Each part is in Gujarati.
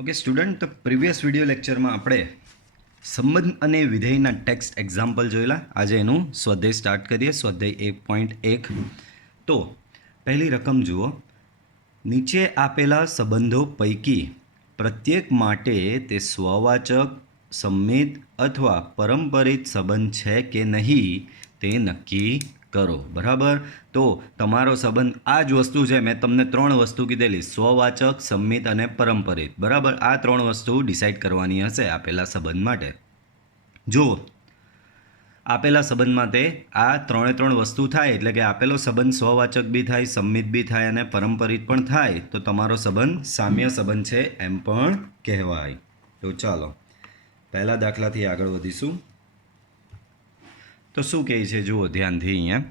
ઓકે સ્ટુડન્ટ, તો પ્રીવિયસ વિડીયો લેક્ચરમાં આપણે સંબંધ અને વિધેયના ટેક્સ્ટ એક્ઝામ્પલ જોયેલા. આજે એનું સ્વાધ્યાય સ્ટાર્ટ કરીએ. સ્વાધ્યાય 1.1. તો પહેલી રકમ જુઓ. નીચે આપેલા સંબંધો પૈકી પ્રત્યેક માટે તે સ્વવાચક, સંમિત અથવા પરંપરિત સંબંધ છે કે નહીં તે નક્કી કરો. બરાબર. તો તમારો સંબંધ આ જ વસ્તુ છે. મેં તમને 3 વસ્તુ કીધેલી: સ્વવાચક, સંમિત અને પરંપરિત. બરાબર. આ 3 વસ્તુ ડિસાઇડ કરવાની હશે આપેલા સંબંધ માટે. જુઓ, આપેલા સંબંધમાં તે આ 3 વસ્તુ થાય એટલે કે આપેલો સંબંધ સ્વવાચક બી થાય, સંમિત બી થાય અને પરંપરિત પણ થાય તો તમારો સંબંધ સામ્ય સંબંધ છે એમ પણ કહેવાય. તો ચાલો પહેલા દાખલાથી આગળ વધીશું. તો શું કહે છે જુઓ ધ્યાનથી. અહીંયા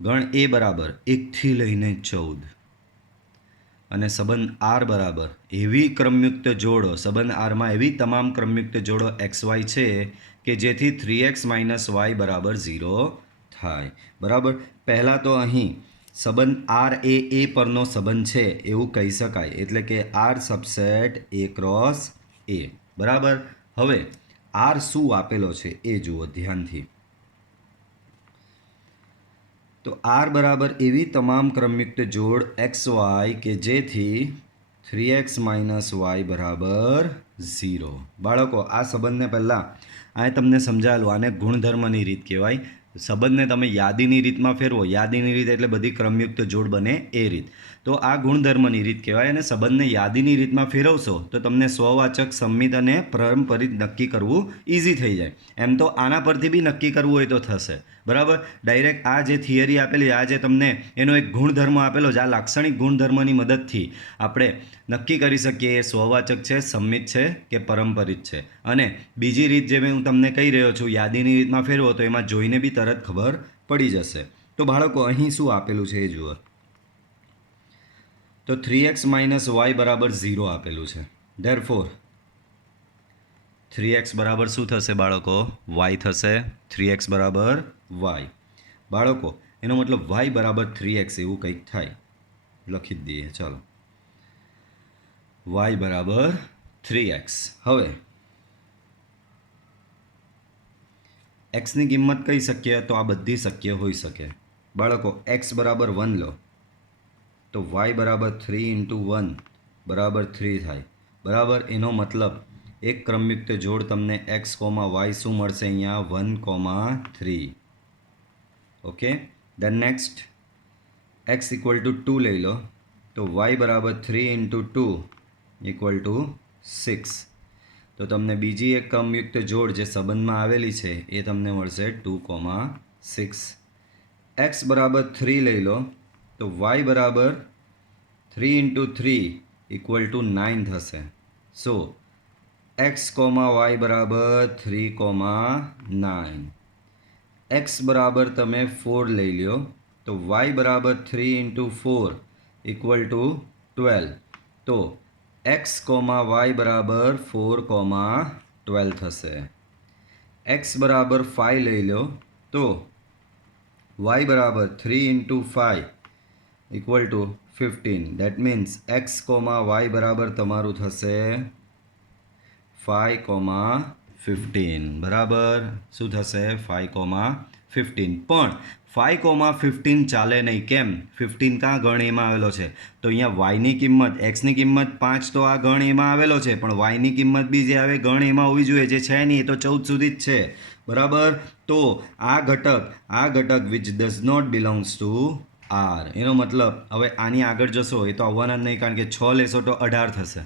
ગણ એ બરાબર 1 થી લઈને 14 અને સંબંધ આર બરાબર એવી ક્રમયુક્ત જોડો, સંબંધ આરમાં એવી તમામ ક્રમયુક્ત જોડો XY છે કે જેથી 3x - y બરાબર 0 થાય. બરાબર. પહેલાં તો અહીં સંબંધ આર એ પરનો સંબંધ છે એવું કહી શકાય, એટલે કે R subset A cross A. બરાબર. હવે આર શું આપેલો છે એ જુઓ ધ્યાનથી. તો આર બરાબર એવી તમામ ક્રમયુક્ત જોડ XY કે જેથી 3x - y બરાબર 0. બાળકો, આ સંબંધને પહેલાં આ તમને સમજાવેલું. આને ગુણધર્મની રીત કહેવાય. સંબંધને તમે યાદીની રીતમાં ફેરવો. યાદીની રીત એટલે બધી ક્રમયુક્ત જોડ બને એ રીત. તો આ ગુણધર્મની રીત કહેવાય. અને સંબંધને યાદીની રીતમાં ફેરવશો તો તમને સ્વવાચક, સંમિત અને પરંપરિત નક્કી કરવું ઇઝી થઈ જાય. એમ તો આના પરથી બી નક્કી કરવું હોય તો થશે. બરાબર. ડાયરેક્ટ આ જે થિયરી આપેલી, આ જે તમને એનો એક ગુણધર્મ આપેલો છે, આ લાક્ષણિક ગુણધર્મની મદદથી આપણે નક્કી કરી શકીએ એ સ્વવાચક છે, સંમિત છે કે પરંપરિત છે. અને બીજી રીત જે હું તમને કહી રહ્યો છું, યાદીની રીતમાં ફેરવો તો એમાં જોઈને બી તરત ખબર પડી જશે. તો બાળકો અહીં શું આપેલું છે એ જુઓ. તો 3x - y બરાબર 0 આપેલું છે. ધેરફોર 3x બરાબર શું થશે બાળકો? y થશે. 3x બરાબર y. બાળકો, એનો મતલબ y બરાબર 3x એવું કંઈક થાય. લખી જ દઈએ. ચાલો, y બરાબર 3x. હવે xની કિંમત કઈ શક્ય? તો આ બધી શક્ય હોઈ શકે. બાળકો, x બરાબર 1 લો તો y બરાબર 3 × 1 બરાબર 3 થાય. બરાબર. એનો મતલબ એક ક્રમયુક્ત જોડ તમને x, y શું મળશે અહીંયા? 1, 3. ઓકે. દેન નેક્સ્ટ x = 2 લઈ લો તો y બરાબર 3 × 2 = 6. તો તમને બીજી એક ક્રમયુક્ત જોડ જે સંબંધમાં આવેલી છે એ તમને મળશે 2, 6. x બરાબર 3 લઈ લો તો y બરાબર 3 × 3 = 9 થશે. સો x, y બરાબર 3, 9. x બરાબર તમે 4 લઈ લો તો y બરાબર 3 × 4 = 12. તો x, y બરાબર 4, 12 થશે. x બરાબર 5 લઈ લો તો y બરાબર 3 × 5 = 15. દેટ મીન્સ x, y બરાબર તમારું થશે 5, 15. બરાબર. શું થશે? 5, 15. પણ 5, 15 ચાલે નહીં. કેમ? 15 ક્યાં ગણ એમાં આવેલો છે? તો અહીંયા yની કિંમત, xની કિંમત 5 તો આ ગણ એમાં આવેલો છે, પણ yની કિંમત બી જે આવે ગણ એમાં હોવી જોઈએ, જે છે નહીં. એ તો 14 સુધી જ છે. બરાબર. તો આ ઘટક which does not belongs to R. એનો મતલબ હવે આની આગળ જશો એ તો આવવાના જ નહીં, કારણ કે 6 લેશો તો 18 થશે.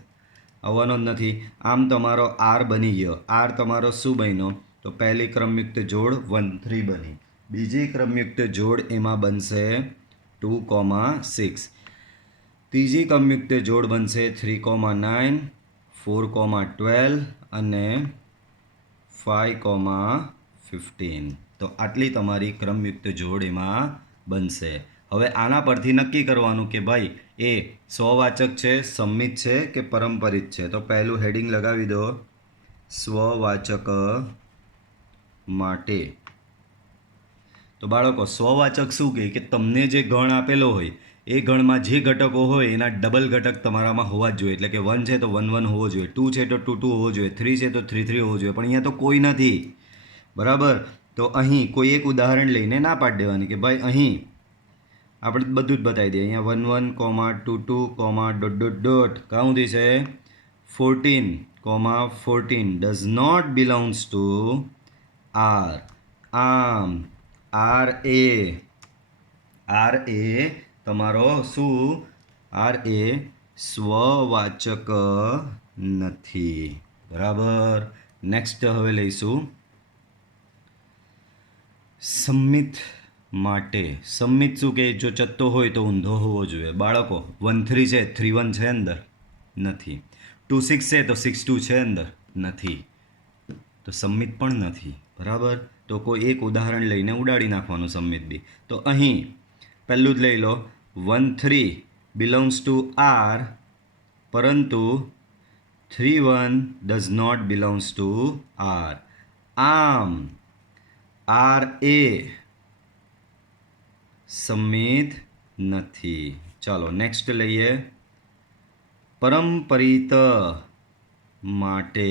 આવવાનો જ નથી. આમ તમારો આર બની ગયો. આર તમારો શું બન્યો? તો પહેલી ક્રમયુક્ત જોડ 1, 3 બની. બીજી ક્રમયુક્ત જોડ એમાં બનશે 2, 6. ત્રીજી ક્રમયુક્ત જોડ બનશે 3, 9, 4, 12 અને 5, 15. તો આટલી તમારી ક્રમયુક્ત જોડ એમાં બનશે. હવે આના પરથી નક્કી કરવાનું કે ભાઈ એ સ્વવાચક છે, સંમિત છે કે પરંપરિત છે. તો પહેલું હેડિંગ લગાવી દો, સ્વવાચક માટે. તો બાળકો, સ્વવાચક શું કહે કે તમને જે ગણ આપેલો હોય એ ગણમાં જે ઘટકો હોય એના ડબલ ઘટક તમારામાં હોવા જ જોઈએ. એટલે કે 1 છે તો 1 1 હોવો જોઈએ, 2 છે તો 2 2 હોવો જોઈએ, 3 છે તો 3 3 હોવો જોઈએ. પણ અહીંયા તો કોઈ નથી, બરાબર. તો અહીં કોઈ એક ઉદાહરણ લઈને ના પાડી દેવાની કે ભાઈ અહીં આપણે બધું જ બતાવી દઈએ. અહીંયા 1 1 comma 2 2 comma dot dot dot કાં સુધી છે 14 comma 14 does not belongs to R. આમ આર એ તમારો શું? આર એ સ્વવાચક નથી, બરાબર. નેક્સ્ટ હવે લઈશું સંમિત માટે. સંમિત શું કે જો ચત્તો હોય તો ઊંધો હોવો જોઈએ. બાળકો 1 3 છે, 3 1 છે અંદર? નથી. 2 6 છે તો 6 2 છે અંદર? નથી. તો સંમિત પણ નથી, બરાબર. તો કોઈ એક ઉદાહરણ લઈને ઉડાડી નાખવાનું સંમિત બી. તો અહીં પહેલું જ લઈ લો 1 3 બિલોંગ્સ ટુ આર, પરંતુ 3 1 does not belongs to R. આમ આર એ સંમિત નથી. ચાલો નેક્સ્ટ લઈએ પરંપરિત માટે.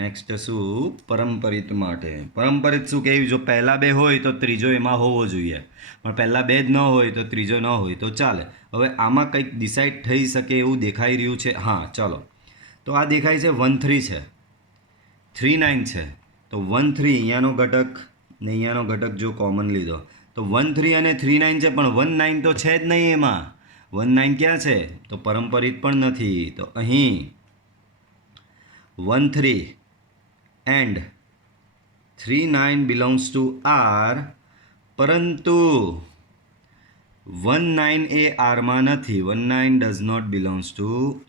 નેક્સ્ટ શું? પરંપરિત માટે. પરંપરિત શું કહેવું? જો પહેલાં બે હોય તો ત્રીજો એમાં હોવો જોઈએ, પણ પહેલાં બે જ ન હોય તો ત્રીજો ન હોય તો ચાલે. હવે આમાં કંઈક ડિસાઇડ થઈ શકે એવું દેખાઈ રહ્યું છે. હા ચાલો, તો આ દેખાય છે 1 3 છે, 3 9 છે. તો 1 3 અહીંયાનો ઘટક ને અહીંયાનો ઘટક જો કોમન લીધો તો 1 3 અને 3 9 છે, પણ 1 9 તો છે જ નહીં એમાં. 1 9 ક્યાં છે? તો પરંપરિત પણ નથી. તો અહીં 1 3 and 3 9 belongs to R, પરંતુ 1 9 એ R માં નથી. 1 9 does not belongs to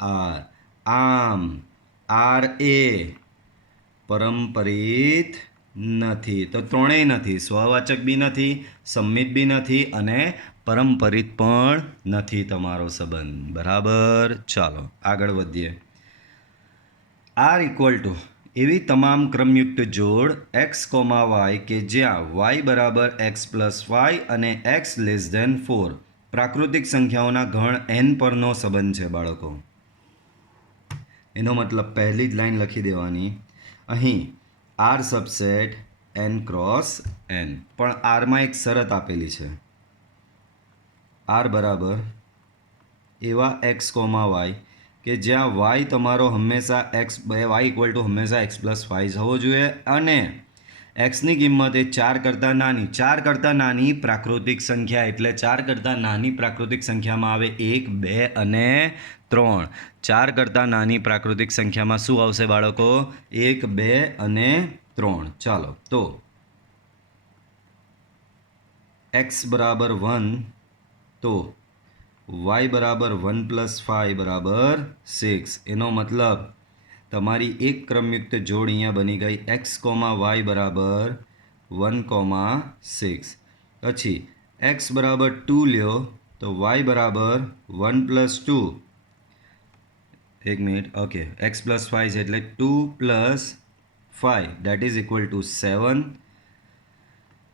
R. આમ R એ પરંપરિત નથી. તો ત્રણેય નથી, સ્વવાચક બી નથી, સંમિત બી નથી અને પરંપરિત પણ નથી તમારો સંબંધ, બરાબર. ચાલો આગળ વધીએ. આર ઇક્વલ ટુ એવી તમામ ક્રમયુક્ત જોડ એક્સ કોમા વાય કે જ્યાં વાય બરાબર એક્સ પ્લસ વાય અને એક્સ લેસ ધેન 4 પ્રાકૃતિક સંખ્યાઓના ગણ એન પરનો સંબંધ છે. બાળકો એનો મતલબ પહેલી જ લાઈન લખી દેવાની. અહીં R subset N cross N, પણ આરમાં એક શરત આપેલી છે. આર બરાબર એવા એક્સ કોમા વાય કે જ્યાં વાય તમારો હંમેશા એક્સ વાય ઇક્વલ ટુ હંમેશા એક્સ પ્લસ વાય હોવો જોઈએ અને એક્સની કિંમત એ 4 કરતાં નાની. 4 કરતાં નાની પ્રાકૃતિક સંખ્યા એટલે 4 કરતાં નાની પ્રાકૃતિક સંખ્યામાં આવે 1 2 અને 3. 4 કરતાં નાની પ્રાકૃતિક સંખ્યામાં શું આવશે બાળકો? 1 2 અને 3. ચાલો તો એક્સ બરાબર 1 તો y બરાબર 1 પ્લસ 5 બરાબર 6. એનો મતલબ તમારી એક ક્રમયુક્ત જોડ અહીંયા બની ગઈ એક્સ કોમા વાય બરાબર 1 કોમા 6. પછી એક્સ બરાબર 2 લ્યો તો વાય બરાબર 1 પ્લસ 2. એક મિનિટ, ઓકે. એક્સ પ્લસ 5 છે એટલે 2 plus 5 that is equal to 7.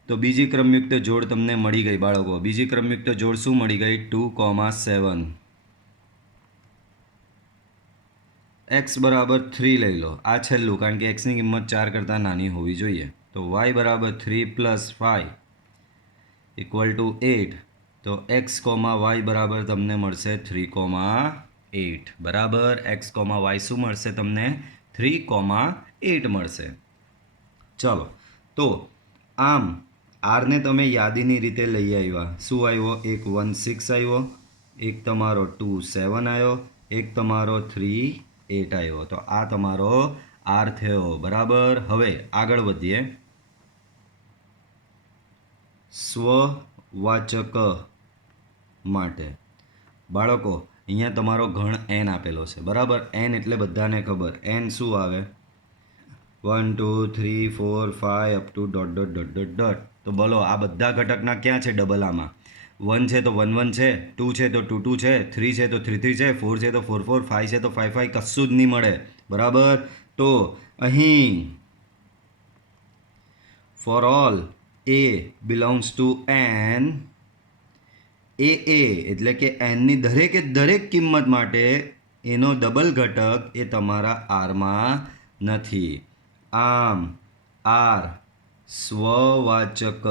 તો બીજી ક્રમયુક્ત જોડ તમને મળી ગઈ બાળકો. બીજી ક્રમયુક્ત જોડ શું મળી ગઈ? 2,7. એક્સ બરાબર 3 લઈ લો, આ છેલ્લું, કારણ કે એક્સની કિંમત 4 કરતાં નાની હોવી જોઈએ. તો વાય બરાબર 3 પ્લસ 5 ઇક્વલ ટુ 8. તો એક્સ કોમા વાય બરાબર તમને મળશે 3,8. બરાબર. એક્સ કોમા વાય શું મળશે તમને? 3,8 મળશે. ચલો તો આમ આરને તમે યાદીની રીતે લઈ આવ્યા. શું આવ્યો? એક 1 6 આવ્યો, એક તમારો 2 7 આવ્યો, એક તમારો 3 8 આવ્યો. તો આ તમારો આર થયો, બરાબર. હવે આગળ વધીએ. સ્વવાચક માટે બાળકો અહીંયા તમારો ગણ એન આપેલો છે, બરાબર. એન એટલે બધાને ખબર. એન શું આવે? 1 2 3 4 5 up to dot dot dot dot dot. તો બોલો આ બધા ઘટકના ક્યાં છે ડબલ? આમાં 1 છે તો 1 1 છે, 2 છે તો 2 2 છે, 3 છે તો 3 3 છે, 4 છે તો 4 4, 5 છે તો 5 5, કશું જ નહીં મળે, બરાબર. તો અહીં for all A belongs to N એ એટલે કે એનની દરેક કિંમત માટે એનો ડબલ ઘટક એ તમારા આરમાં નથી. આમ આર સ્વવાચક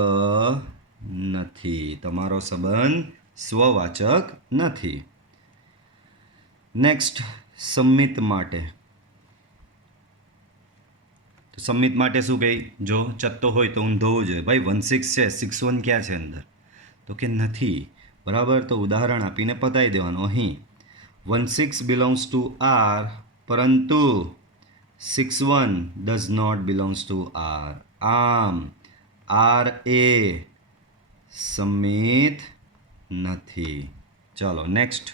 નથી. તમારો સંબંધ સ્વવાચક નથી. નેક્સ્ટ, સંમિત માટે. તો સંમિત માટે શું કહી? જો ચત્તો હોય તો ઊંધો હોવો જોઈએ. ભાઈ 1 6 છે, 6 1 ક્યાં છે અંદર? તો કે નથી. બરાબર, તો ઉદાહરણ આપીને પતાવી દેવાનું. અહીં 1 6 બિલોંગ્સ ટુ આર, પરંતુ 6 1 does not belongs to R. આમ આર એ સંમિત નથી. ચાલો નેક્સ્ટ.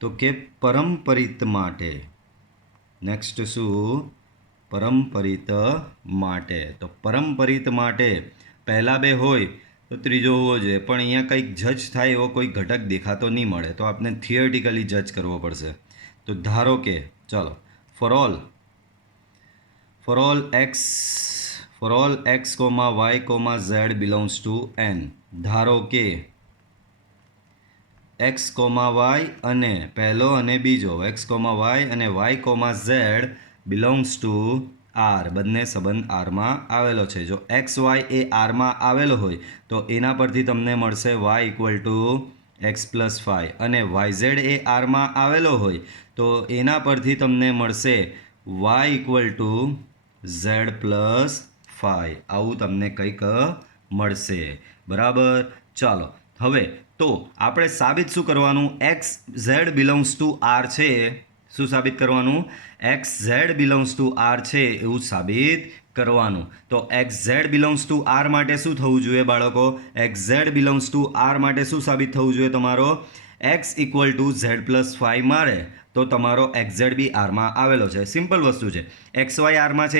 તો કે પરંપરિત માટે. નેક્સ્ટ શું? પરંપરિત માટે. તો પરંપરિત માટે પહેલાં બે હોય તો ત્રીજો હોવો જોઈએ, પણ અહીંયા કંઈક જજ થાય એવો કોઈ ઘટક દેખાતો નહીં મળે, તો આપણે થિયરિટિકલી જજ કરવો પડશે. તો ધારો કે ચાલો for all x comma Y comma Z belongs to N. ધારો કે એક્સ કોમા વાય અને પહેલો અને બીજો, એક્સ કોમા વાય અને Y comma Z belongs to R. બંને સંબંધ આરમાં આવેલો છે. જો એક્સ વાય એ આરમાં આવેલો હોય તો એના પરથી તમને મળશે Y equal to X plus 5, અને વાય ઝેડ એ આરમાં આવેલો હોય તો એના પરથી તમને મળશે Y equal to Z plus 5. આવું તમને કંઈક મળશે. બરાબર, ચાલો હવે તો આપણે સાબિત શું કરવાનું? X Z belongs to R છે. શું સાબિત કરવાનું? X Z belongs to R છે એવું સાબિત કરવાનું. તો X Z belongs to R માટે શું થવું જોઈએ બાળકો? X Z belongs to R માટે શું સાબિત થવું જોઈએ તમારો? X equal to Z plus 5 મારે તો તમારો એક્સ ઝેડ બી આરમાં આવેલો છે. સિમ્પલ વસ્તુ છે. એક્સ વાય આરમાં છે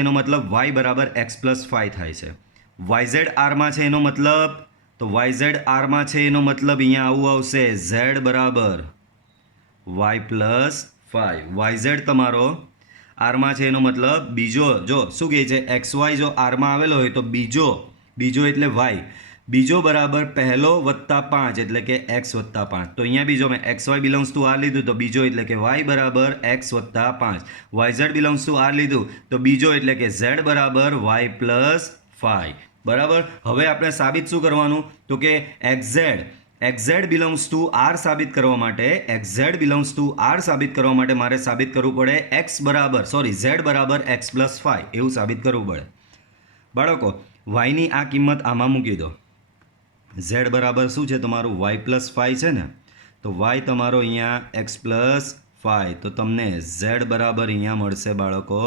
એનો મતલબ વાય બરાબર એક્સ પ્લસ 5 થાય છે. વાય ઝેડ આરમાં છે એનો મતલબ, તો વાય ઝેડ આરમાં છે એનો મતલબ અહીંયા આવું આવશે, ઝેડ બરાબર વાય પ્લસ 5. વાય ઝેડ તમારો આરમાં છે એનો મતલબ બીજો, જો શું કહે છે, એક્સ વાય જો આરમાં આવેલો હોય તો બીજો એટલે વાય, બીજો બરાબર પહેલો વત્તા 5 એટલે કે એક્સ વત્તા 5. તો અહીંયા બીજો મેં X Y belongs to R લીધું તો બીજો એટલે કે વાય બરાબર એક્સ વત્તા 5. Y Z belongs to R લીધું તો બીજો એટલે કે ઝેડ બરાબર વાય પ્લસ 5. બરાબર, હવે આપણે સાબિત શું કરવાનું? તો કે X Z belongs to R સાબિત કરવા માટે મારે સાબિત કરવું પડે ઝેડ બરાબર એક્સ પ્લસ 5 એવું સાબિત કરવું પડે. બાળકો વાયની આ કિંમત આમાં મૂકી દો. ઝેડ બરાબર શું છે તમારું? વાય પ્લસ 5 છે ને, તો વાય તમારો અહીંયા એક્સ પ્લસ 5, તો તમને ઝેડ બરાબર અહીંયા મળશે બાળકો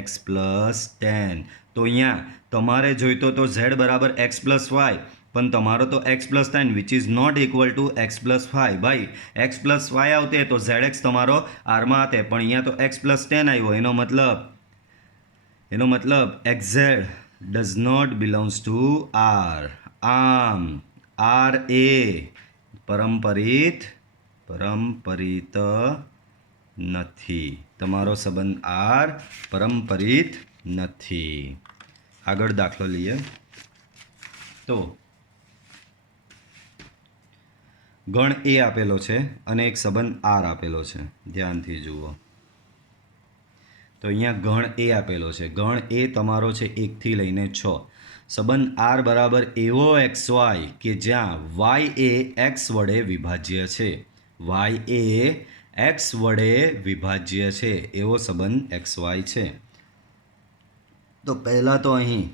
એક્સ પ્લસ 10. તો અહીંયા તમારે જોઈતો તો ઝેડ બરાબર એક્સ પ્લસ 5, પણ તમારો તો X plus 10 which is not equal to X plus 5. ભાઈ એક્સ પ્લસ 5 આવતે તો ઝેડ એક્સ તમારો આરમાં હતે, પણ અહીંયા તો એક્સ પ્લસ 10 આવ્યો. એનો મતલબ X Z does not belongs to R. આમ આર એ પરંપરિત નથી. તમારો સંબંધ આર પરંપરિત નથી. આગળ દાખલો લઈએ. તો ગણ એ આપેલો છે અને એક સંબંધ આર આપેલો છે. ધ્યાનથી જુઓ. તો અહીંયા ગણ એ આપેલો છે. ગણ એ તમારો છે 1 થી લઈને 6. સંબંધ આર બરાબર એવો એક્સ વાય કે જ્યાં વાય એ એક્સ વડે વિભાજ્ય છે. વાય એ એક્સ વડે વિભાજ્ય છે એવો સંબંધ એક્સ વાય છે. તો પહેલાં તો અહીં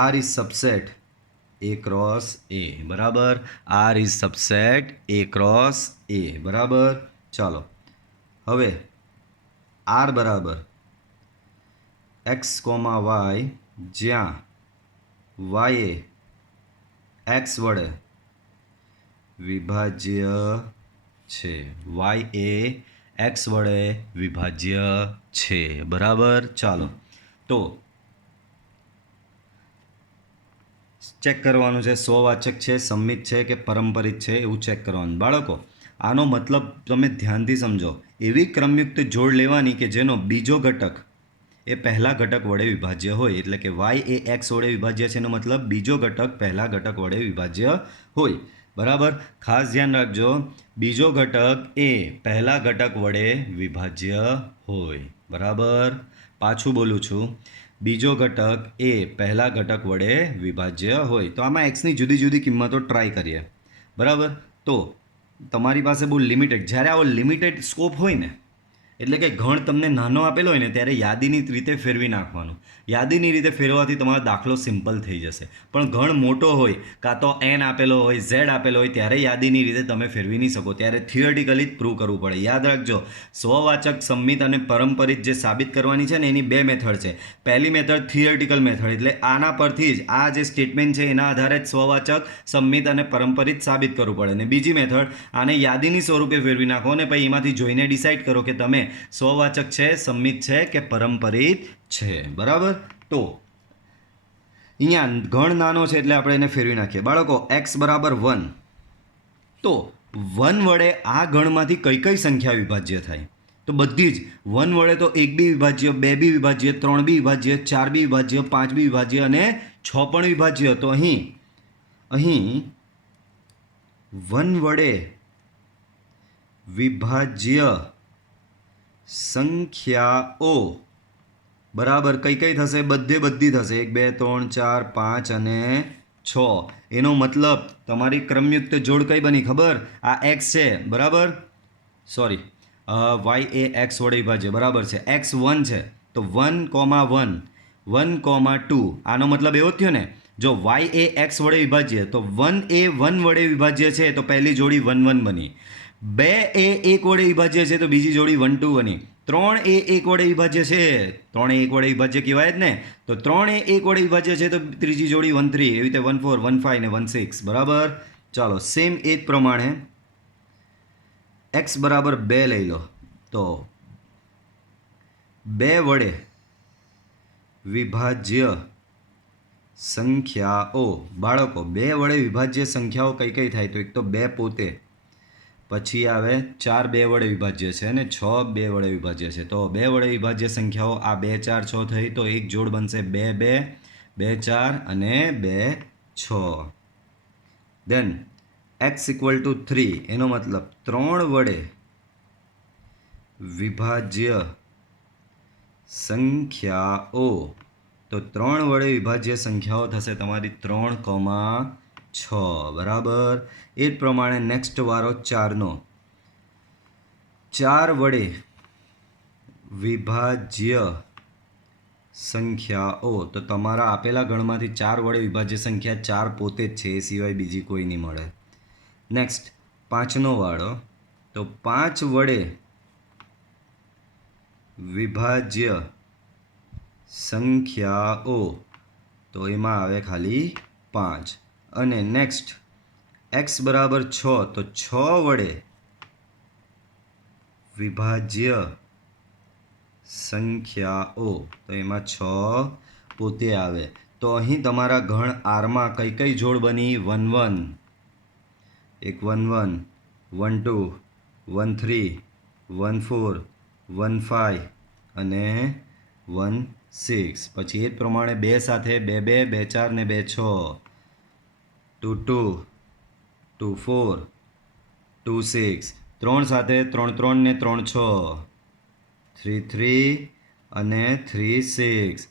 R is subset A cross A. બરાબર, R is subset A cross A. બરાબર, ચાલો હવે આર બરાબર એક્સ કોમા વાય જ્યાં વાય એક્સ વડે વિભાજ્ય છે. વાય એ એક્સ વડે વિભાજ્ય છે. બરાબર, ચાલો તો ચેક કરવાનું છે સ્વવાચક છે, સંમિત છે કે પરંપરિત છે એવું ચેક કરવાનું. બાળકો આનો મતલબ તમે ધ્યાનથી સમજો. એવી ક્રમયુક્ત જોડ લેવાની કે જેનો બીજો ઘટક એ પહેલા ઘટક વડે વિભાજ્ય હોય, એટલે કે વાય એ એક્સ વડે વિભાજ્ય છે એનો મતલબ બીજો ઘટક પહેલા ઘટક વડે વિભાજ્ય હોય. બરાબર, ખાસ ધ્યાન રાખજો, બીજો ઘટક એ પહેલા ઘટક વડે વિભાજ્ય હોય. બરાબર, પાછું બોલું છું, બીજો ઘટક એ પહેલા ઘટક વડે વિભાજ્ય હોય. તો આમાં એક્સની જુદી જુદી કિંમતો ટ્રાય કરીએ. બરાબર, તો તમારી પાસે બહુ લિમિટેડ, જ્યારે આવો લિમિટેડ સ્કોપ હોય ને, એટલે કે ગણ તમને નાનો આપેલો હોય ને ત્યારે યાદીની રીતે ફેરવી નાખવાનું. યાદીની રીતે ફેરવવાથી તમારો દાખલો સિમ્પલ થઈ જશે. પણ ગણ મોટો હોય, કાં તો એન આપેલો હોય, ઝેડ આપેલો હોય, ત્યારે યાદીની રીતે તમે ફેરવી નહીં શકો. ત્યારે થિયરિટિકલી જ પ્રૂવ કરવું પડે. યાદ રાખજો, સ્વવાચક, સંમિત અને પરંપરિત જે સાબિત કરવાની છે ને, એની બે મેથડ છે. પહેલી મેથડ થિયરિટિકલ મેથડ, એટલે આના પરથી જ આ જે સ્ટેટમેન્ટ છે એના આધારે જ સ્વવાચક, સંમિત અને પરંપરિત સાબિત કરવું પડે. અને બીજી મેથડ, આને યાદીની સ્વરૂપે ફેરવી નાખો અને પછી એમાંથી જોઈને ડિસાઇડ કરો કે તમે સ્વવાચક છે, સંમિત છે કે પરંપરિત છે. બરાબર, તો અહીંયા ગણ નાનો છે એટલે આપણે એને ફેરવી નાખીએ. બાળકો, x બરાબર 1, તો 1 વડે આ ગણમાંથી કઈ કઈ સંખ્યા વિભાજ્ય થાય? તો બધી જ 1 વડે તો 1 બી વિભાજ્ય, 2 બી વિભાજ્ય, 3 બી વિભાજ્ય, 4 બી વિભાજ્ય, 5 બી વિભાજ્ય અને 6 પણ વિભાજ્ય. તો અહીં 1 વડે વિભાજ્ય સંખ્યાઓ બરાબર કઈ કઈ થશે? બધી થશે. 1 2 3 4 5 અને 6. એનો મતલબ તમારી ક્રમયુક્ત જોડ કઈ બની ખબર? આ x છે, બરાબર, સોરી, y એ x વડે વિભાજ્ય, બરાબર છે. x1 છે તો 1,1 1,2. આનો મતલબ એવો જ થયો ને, જો y એ x વડે વિભાજ્ય તો 1 એ 1 વડે વિભાજ્ય છે તો પહેલી જોડી 1 1 બની. 2 એ 1 વડે વિભાજ્ય છે તો બીજી જોડી 1 2 બની. 3 એ 1 વડે વિભાજ્ય છે, 3 એ 1 વડે વિભાજ્ય કહેવાય જ ને, તો 3 એ 1 વડે વિભાજ્ય છે તો ત્રીજી જોડી 1 3, એવી રીતે 1 4 1 5 ને 1 6. બરાબર, ચાલો સેમ એ જ પ્રમાણે x બરાબર 2 લઈ લો. તો 2 વડે વિભાજ્ય સંખ્યાઓ, બાળકો 2 વડે વિભાજ્ય સંખ્યાઓ કઈ કઈ થાય? તો એક તો 2 પોતે, પછી આવે 4 2 વડે વિભાજ્ય છે અને 6 2 વડે વિભાજ્ય છે. તો 2 વડે વિભાજ્ય સંખ્યાઓ આ 2 4 6 થઈ, તો એક જોડ બનશે 2 2 2 4 અને 2 6. દેન x = 3, એનો મતલબ 3 વડે વિભાજ્ય સંખ્યાઓ, તો 3 વડે વિભાજ્ય સંખ્યાઓ થશે તમારી 3,6. બરાબર, એ જ પ્રમાણે નેક્સ્ટ વારો 4નો. 4 વડે વિભાજ્ય સંખ્યાઓ, તો તમારા આપેલા ગણમાંથી 4 વડે વિભાજ્ય સંખ્યા 4 પોતે જ છે, એ સિવાય બીજી કોઈ નહીં મળે. નેક્સ્ટ 5નો વાળો, તો 5 વડે વિભાજ્ય સંખ્યાઓ, તો એમાં આવે ખાલી 5. અને નેક્સ્ટ x બરાબર 6, તો 6 વડે વિભાજ્ય સંખ્યાઓ, તો એમાં 6 પોતે આવે. તો અહીં તમારા ગણ આરમાં કઈ કઈ જોડ બની? 1 1, એક 1 1, 1 2, 1 3, 1 4, 1 5 અને 1 6. પછી એ જ પ્રમાણે 2 સાથે 2 2, 2 4 ને 2 6, 2 2, 2 4, 2 6. 3 સાથે 3 3 ને 3 6, 3 3 અને 3 6.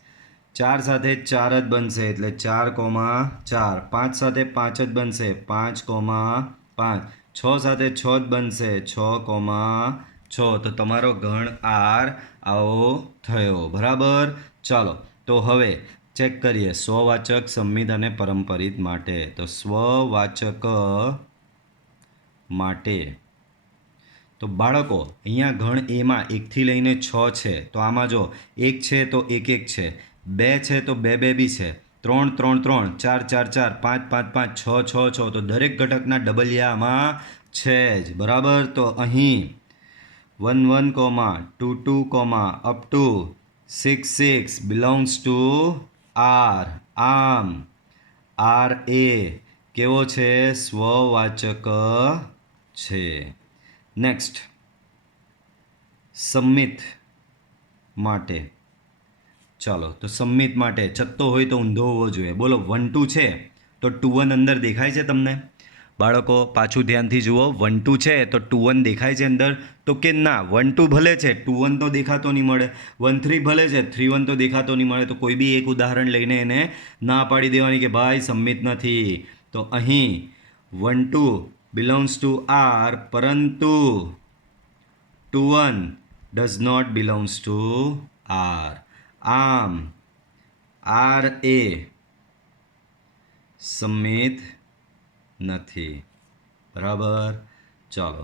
4 સાથે 4 જ બનશે એટલે 4,4. 5 સાથે 5 જ બનશે 5,5. 6 સાથે 6 જ બનશે 6,6. તો તમારો ગણ આર આવો થયો. બરાબર, ચાલો તો હવે ચેક કરીએ સ્વવાચક, સંમિત અને પરંપરિત માટે. તો સ્વવાચક માટે તો બાળકો અહીંયા ગણ એમાં 1થી લઈને 6 છે, તો આમાં જો 1 છે તો 1 1 છે, 2 છે તો 2 2 બી છે, 3 3 3, 4 4 4, 5 5 5, 6 6 6, તો દરેક ઘટકના ડબલિયા આમાં છે જ. બરાબર, તો અહીં 1 1, 2 2, up to 6 6 belongs to R. આમ આર એ કેવો છે? સ્વવાચક છે. નેક્સ્ટ સંમિત માટે, ચાલો તો સંમિત માટે ચત્તો હોય તો ઊંધો હોવો જોઈએ. બોલો 1 2 છે તો 2 1 અંદર દેખાય છે તમને? બાળકો પાછું ધ્યાનથી જુઓ. 1 2 છે તો 2 1 દેખાય છે અંદર? તો કે ના, 1 2 ભલે છે, 2 1 તો દેખાતો નહીં મળે. 1 3 ભલે છે, 3 1 તો દેખાતો નહીં મળે. તો કોઈ બી એક ઉદાહરણ લઈને એને ના પાડી દેવાની કે ભાઈ સંમિત નથી. તો અહીં 1 2 બિલોંગ્સ ટુ આર, પરંતુ 2 1 does not belongs to R. આમ આર એ સંમિત નથી. બરાબર. ચાલો,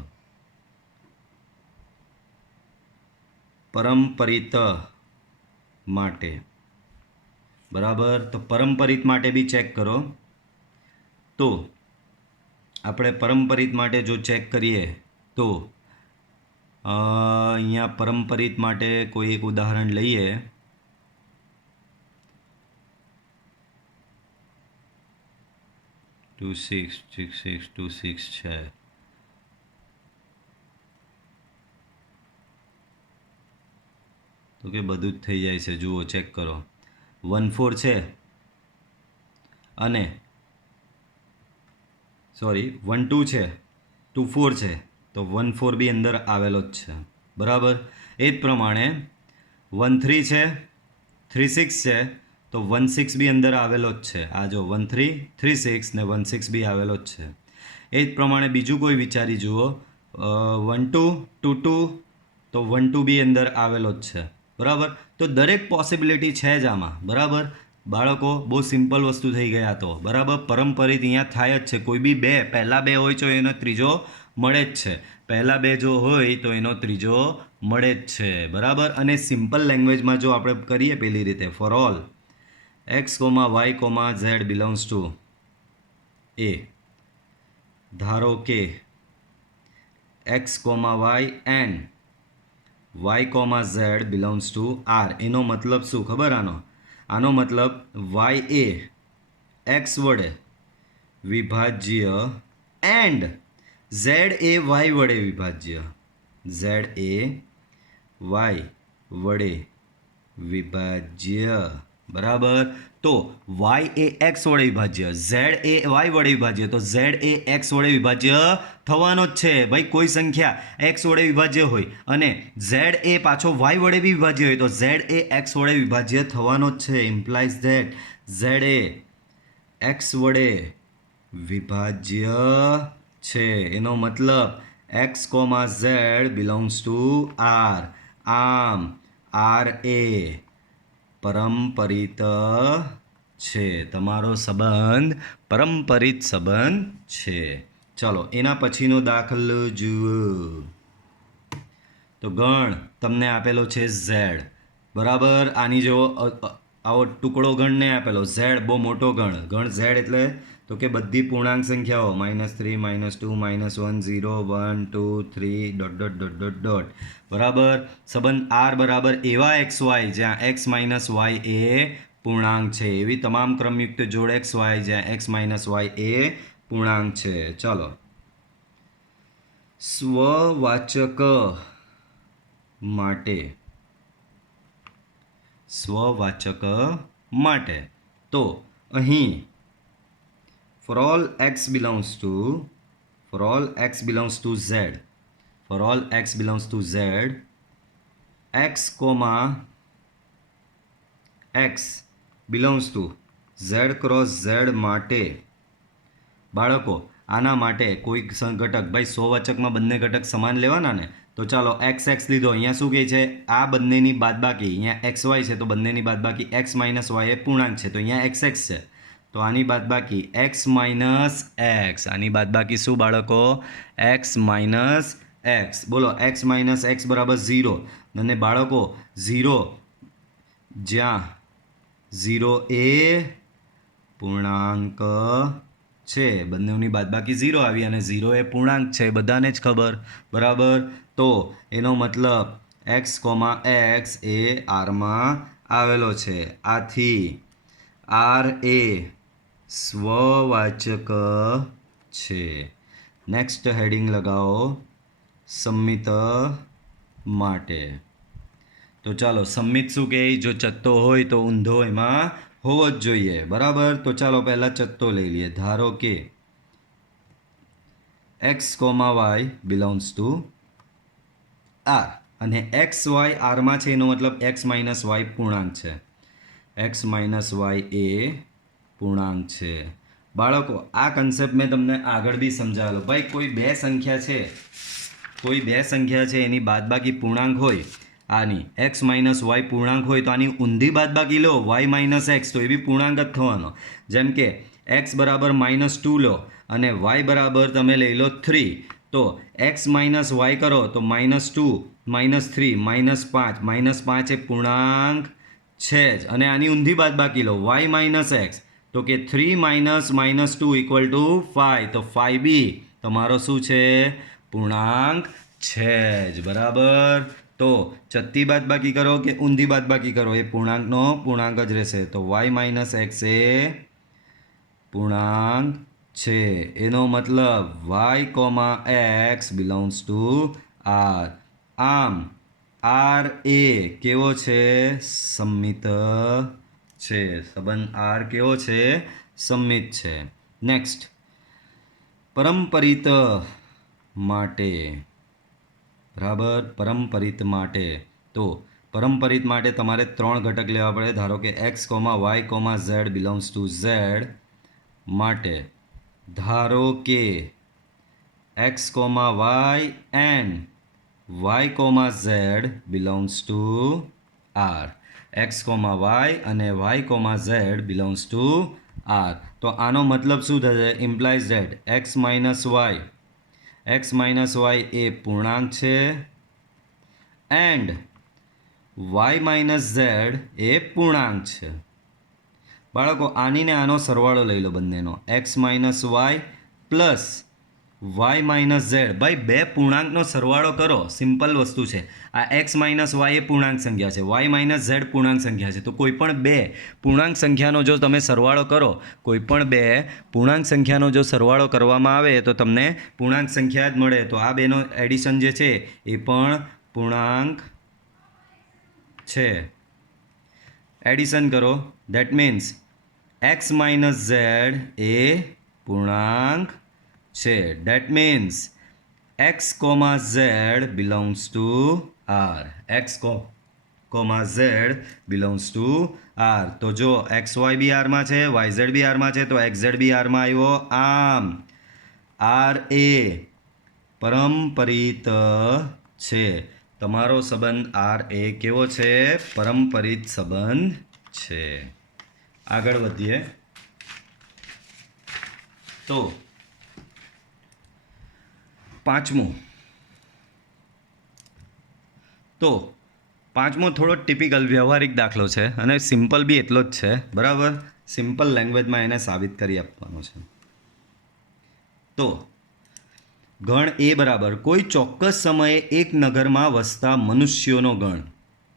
પરંપરિત માટે. બરાબર. તો પરંપરિત માટે બી ચેક કરો. તો આપણે પરંપરિત માટે જો ચેક કરીએ તો અહીંયા પરંપરિત માટે કોઈ એક ઉદાહરણ લઈએ. ટુ સિક્સ છે. તો કે બધું જ થઈ જાય છે. જુઓ, ચેક કરો. 1 4 છે અને 1 2 છે, 2 4 છે, તો 1 4 બી અંદર આવેલો જ છે. બરાબર. એ જ પ્રમાણે 1 3 છે, 3 6 છે, તો 1 6 બી અંદર આવેલો જ છે. આ જો 1 3 3 6 ને 1 6 બી આવેલો જ છે. એ જ પ્રમાણે બીજું કોઈ વિચારી જુઓ. 1 2 2 2, તો 1 2 બી અંદર આવેલો જ છે. બરાબર. તો દરેક પોસિબિલિટી છે જ આમાં. બરાબર. બાળકો બહુ સિમ્પલ વસ્તુ થઈ ગયા. તો બરાબર, પરંપરિત અહીંયા થાય જ છે. કોઈ બી બે પહેલાં બે હોય તો એનો ત્રીજો મળે જ છે. પહેલાં બે જો હોય તો એનો ત્રીજો મળે જ છે. બરાબર. અને સિમ્પલ લેંગ્વેજમાં જો આપણે કરીએ પેલી રીતે, for all x, y, z belongs to A, ધારો કે x, y and y, z belongs to r. એનો મતલબ શું ખબર? આનો મતલબ y એ x વડે વિભાજ્ય એન્ડ z એ y વડે વિભાજ્ય. z એ y વડે વિભાજ્ય. બરાબર. તો y એ x વડે વિભાજ્ય, z એ y વડે વિભાજ્ય, તો z એ x વડે વિભાજ્ય થવાનો જ છે. ભાઈ, કોઈ સંખ્યા x વડે વિભાજ્ય હોય અને z એ પાછો y વડે બી વિભાજ્ય હોય તો z એ x વડે વિભાજ્ય થવાનો જ છે. Implies that z A x વડે વિભાજ્ય છે. એનો મતલબ x, z belongs to r. આમ r એ પરંપરિત છે. તમારો સંબંધ પરંપરિત સંબંધ છે. ચાલો, એના પછીનો દાખલો જુઓ. તો ગણ તમને આપેલો છે z. બરાબર. આની જેવો આવો ટુકડો ગણ નહીં આપેલો. z બહુ મોટો ગણ z એટલે તો કે બધી પૂર્ણાંક સંખ્યાઓ -3 -2 -1 0 1 2 3 dot dot dot dot dot. બરાબર. સંબંધ r બરાબર એવા xy જ્યાં x y એ પૂર્ણાંક છે. એવી તમામ ક્રમયુક્ત જોડ xy જ્યાં x y એ પૂર્ણાંક છે. ચાલો, સ્વવાચક માટે. સ્વવાચક માટે તો અહીં for all x belongs to z, for all x belongs to z, x, x belongs to z cross z માટે. બાળકો, આના માટે કોઈ ઘટક, ભાઈ સ્વવાચકમાં બંને ઘટક સમાન લેવાના ને. તો ચાલો x લીધો. અહીંયા શું કહે છે? આ બંનેની બાદબાકી. અહીંયા xy છે તો બંનેની બાદબાકી x y એ પૂર્ણાંક છે તો અહીંયા x છે. તો આની બાદબાકી x x. આની બાદબાકી શું બાળકો? x x. બોલો, x x બરાબર 0. અને બાળકો 0 જ્યાં 0 એ પૂર્ણાંક છે, બંનેની બાદબાકી 0 આવી અને 0 એ પૂર્ણાંક છે, બધાને જ ખબર. બરાબર. તો એનો મતલબ x, x એ આરમાં આવેલો છે. આથી r એ સ્વવાચક છે. નેક્સ્ટ હેડિંગ લગાવો, સંમિત માટે. તો ચાલો સંમિત શું કહે, જો ચત્તો હોય તો ઊંધો એમાં હોવો જ જોઈએ, બરાબર. તો ચાલો પહેલાં ચત્તો લઈ લઈએ. ધારો કે x comma Y belongs to R, અને એક્સ વાય આરમાં છે એનો મતલબ એક્સ માઇનસ વાય પૂર્ણાંક છે. એક્સ માઇનસ વાય એ પૂર્ણાંક છે. બાળકો આ કન્સેપ્ટ મેં તમને આગળ બી સમજાવેલો. ભાઈ કોઈ બે સંખ્યા છે એની બાદબાકી પૂર્ણાંક હોય, આની એક્સ માઇનસ વાય પૂર્ણાંક હોય તો આની ઊંધી બાદબાકી લો વાય માઇનસ એક્સ, તો એ બી પૂર્ણાંક જ થવાનો. જેમ કે એક્સ બરાબર -2 લો અને વાય બરાબર તમે લઈ લો 3, તો એક્સ માઇનસ વાય કરો તો -2 -3 -5 -5 એ પૂર્ણાંક છે જ. અને આની ઊંધી બાદબાકી લો વાય માઇનસ એક્સ, તો કે 3 - -2 = 5, તો 5 બી તમારો શું છે, પૂર્ણાંક છે જ, બરાબર. તો ચત્તી બાદબાકી કરો કે ઊંધી બાદબાકી કરો એ પૂર્ણાંકનો પૂર્ણાંક જ રહેશે. તો વાય માઇનસ એક્સ એ પૂર્ણાંક છે. એનો મતલબ Y comma x belongs to R. આમ આર એ કેવો છે, સંમિત છે. સંબંધ આર કેવો છે, સંમિત છે. નેક્સ્ટ, પરંપરિત માટે, બરાબર. પરંપરિત માટે, તો પરંપરિત માટે તમારે 3 ઘટક લેવા પડે. ધારો કે x comma Y comma Z belongs to z માટે ધારો કે x comma Y and Y comma Z belongs to R. X comma Y અને Y comma Z belongs to R. તો આનો મતલબ શું થશે, implies that x minus y એ પૂર્ણાંક છે એન્ડ વાય માઇનસ ઝેડ એ પૂર્ણાંક છે. બાળકો આની ને આનો સરવાળો લઈ લો બંનેનો, X minus Y plus Y minus Z. ભાઈ બે પૂર્ણાંકનો સરવાળો કરો, સિમ્પલ વસ્તુ છે. આ એક્સ માઇનસ વાય એ પૂર્ણાંક સંખ્યા છે, વાય માઇનસ ઝેડ પૂર્ણાંક સંખ્યા છે. તો કોઈ પણ બે પૂર્ણાંક સંખ્યાનો જો તમે સરવાળો કરો, કોઈ પણ બે પૂર્ણાંક સંખ્યાનો જો સરવાળો કરવામાં આવે તો તમને પૂર્ણાંક સંખ્યા જ મળે. તો આ બેનો એડિશન જે છે એ પણ પૂર્ણાંક છે. એડિશન કરો, that means x minus z એ પૂર્ણાંક છે. That means x comma Z belongs to R. X comma Z belongs to R. તો જો એક્સ વાય બી આરમાં છે, વાય ઝેડ બી આરમાં છે, તો એક્સ ઝેડ બી આરમાં આવ્યો. આમ આર એ પરંપરિત છે. તમારો સંબંધ આર એ કેવો છે, પરંપરિત સંબંધ છે. આગળ વધીએ. તો પાંચમો થોડો ટિપિકલ વ્યવહારિક દાખલો છે અને સિમ્પલ બી એટલો જ છે, બરાબર. સિમ્પલ લેંગ્વેજમાં એને સાબિત કરી આપવાનો છે. તો ગણ એ બરાબર કોઈ ચોક્કસ સમયે એક નગરમાં વસતા મનુષ્યોનો ગણ.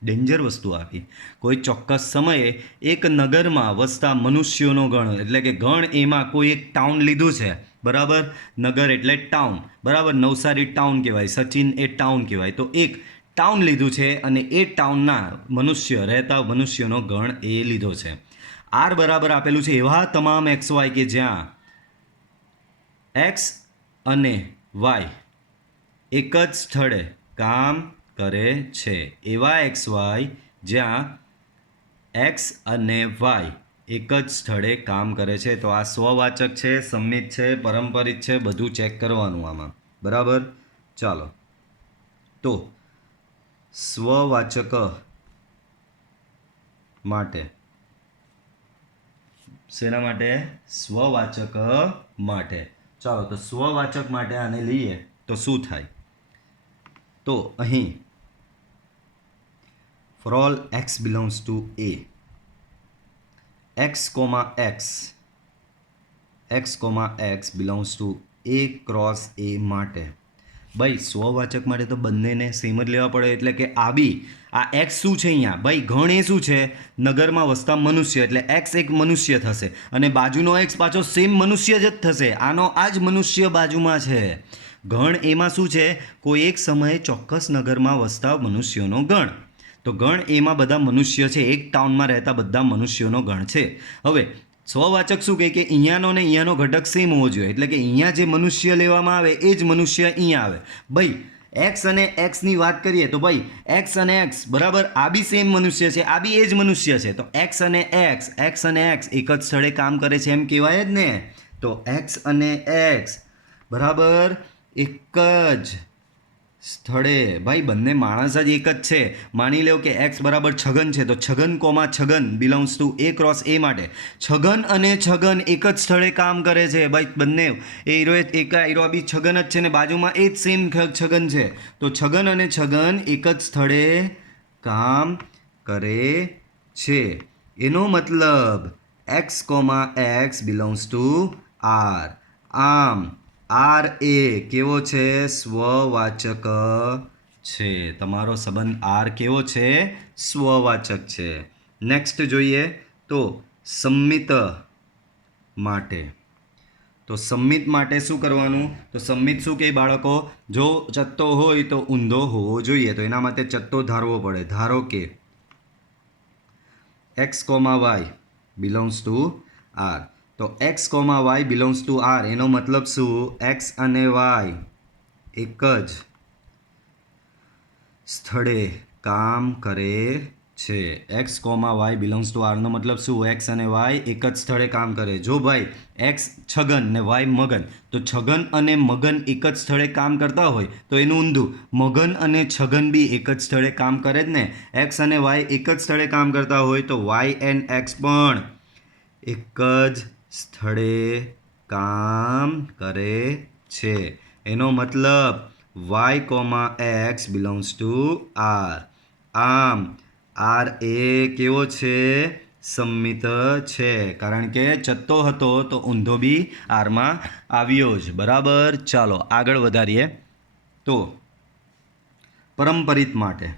ડેન્જર વસ્તુ આપી. કોઈ ચોક્કસ સમયે એક નગરમાં વસતા મનુષ્યોનો ગણ, એટલે કે ગણ એમાં કોઈ એક ટાઉન લીધું છે, બરાબર. નગર એટલે ટાઉન, બરાબર. નવસારી ટાઉન કહેવાય, સચિન એ ટાઉન કહેવાય. તો એક ટાઉન લીધું છે અને એ ટાઉનના રહેતા મનુષ્યોનો ગણ એ લીધો છે. આર બરાબર આપેલું છે એવા તમામ એક્સ વાય કે જ્યાં એક્સ અને વાય એક જ સ્થળે કામ કરે છે. એવા એક્સ વાય જ્યાં એક્સ અને વાય એક જ સ્થળે કામ કરે છે. તો આ સ્વવાચક છે, સંમિત છે, પરંપરિત છે, બધું ચેક કરવાનું આમાં, બરાબર. ચાલો, તો સ્વવાચક માટે, શેના માટે, સ્વવાચક માટે. ચાલો, તો સ્વવાચક માટે આને લઈએ તો શું થાય. તો અહીં for all x belongs to A, x comma x belongs to A cross A માટે. ભાઈ સ્વવાચક માટે તો બંનેને સેમ જ લેવા પડે. એટલે કે આ બી આ એક્સ શું છે અહીંયા, ભાઈ ગણ એ શું છે, નગરમાં વસતા મનુષ્ય, એટલે એક્સ એક મનુષ્ય થશે અને બાજુનો એક્સ પાછો સેમ મનુષ્ય જ થશે. આનો આ જ મનુષ્ય બાજુમાં છે. ગણ એમાં શું છે, કોઈ એક સમયે ચોક્કસ નગરમાં વસતા મનુષ્યોનો ગણ. તો ગણ એમાં બધા મનુષ્ય છે, એક ટાઉનમાં રહેતા બધા મનુષ્યોનો ગણ છે. હવે સ્વવાચક શું કહે કે અહીંયાનો ને અહીંયાનો ઘટક સેમ હોવો જોઈએ, એટલે કે અહીંયા જે મનુષ્ય લેવામાં આવે એ જ મનુષ્ય અહીંયા આવે. ભાઈ એક્સ અને એક્સની વાત કરીએ તો ભાઈ એક્સ અને એક્સ બરાબર આ બી સેમ મનુષ્ય છે, આ બી એ જ મનુષ્ય છે. તો એક્સ અને એક્સ એક જ સ્થળે કામ કરે છે એમ કહેવાય જ ને. તો એક્સ અને એક્સ બરાબર એક જ સ્થળે, ભાઈ બંને માણસ જ એક જ છે. માની લો કે એક્સ બરાબર છગન છે, તો Chhagan comma Chhagan belongs to A cross A માટે છગન અને છગન એક જ સ્થળે કામ કરે છે. ભાઈ બંને એ હીરો એક હીરો બી છગન જ છે ને બાજુમાં એ જ સેમ છગન છે. તો છગન અને છગન એક જ સ્થળે કામ કરે છે. એનો મતલબ x comma x belongs to R. આમ આર એ કેવો છે? સ્વવાચક છે. તમારો સંબંધ આર કેવો છે? સ્વવાચક છે. નેક્સ્ટ જોઈએ તો સંમિત માટે. તો સંમિત માટે શું કરવાનું? તો સંમિત શું કહે બાળકો? જો ચત્તો હોય તો ઊંધો હોવો જોઈએ, તો એના માટે ચત્તો ધારવો પડે. ધારો કે x comma Y belongs to R. તો x comma Y belongs to R એનો મતલબ શું? એક્સ અને વાય એક જ સ્થળે કામ કરે છે. X comma Y belongs to આરનો મતલબ શું? એક્સ અને વાય એક જ સ્થળે કામ કરે. જો ભાઈ એક્સ છગન ને વાય મગન, તો છગન અને મગન એક જ સ્થળે કામ કરતા હોય તો એનું ઊંધું મગન અને છગન બી એક જ સ્થળે કામ કરે જ ને. એક્સ અને વાય એક જ સ્થળે કામ કરતા હોય તો વાય એન્ડ એક્સ પણ એક જ સ્થળે કામ કરે છે. એનો મતલબ Y comma x belongs to R. આમ આર એ કેવો છે? સંમિત છે. કારણ કે ચત્તો હતો તો ઊંધો બી આરમાં આવ્યો જ. બરાબર. ચાલો આગળ વધારીએ. તો પરંપરિત માટે.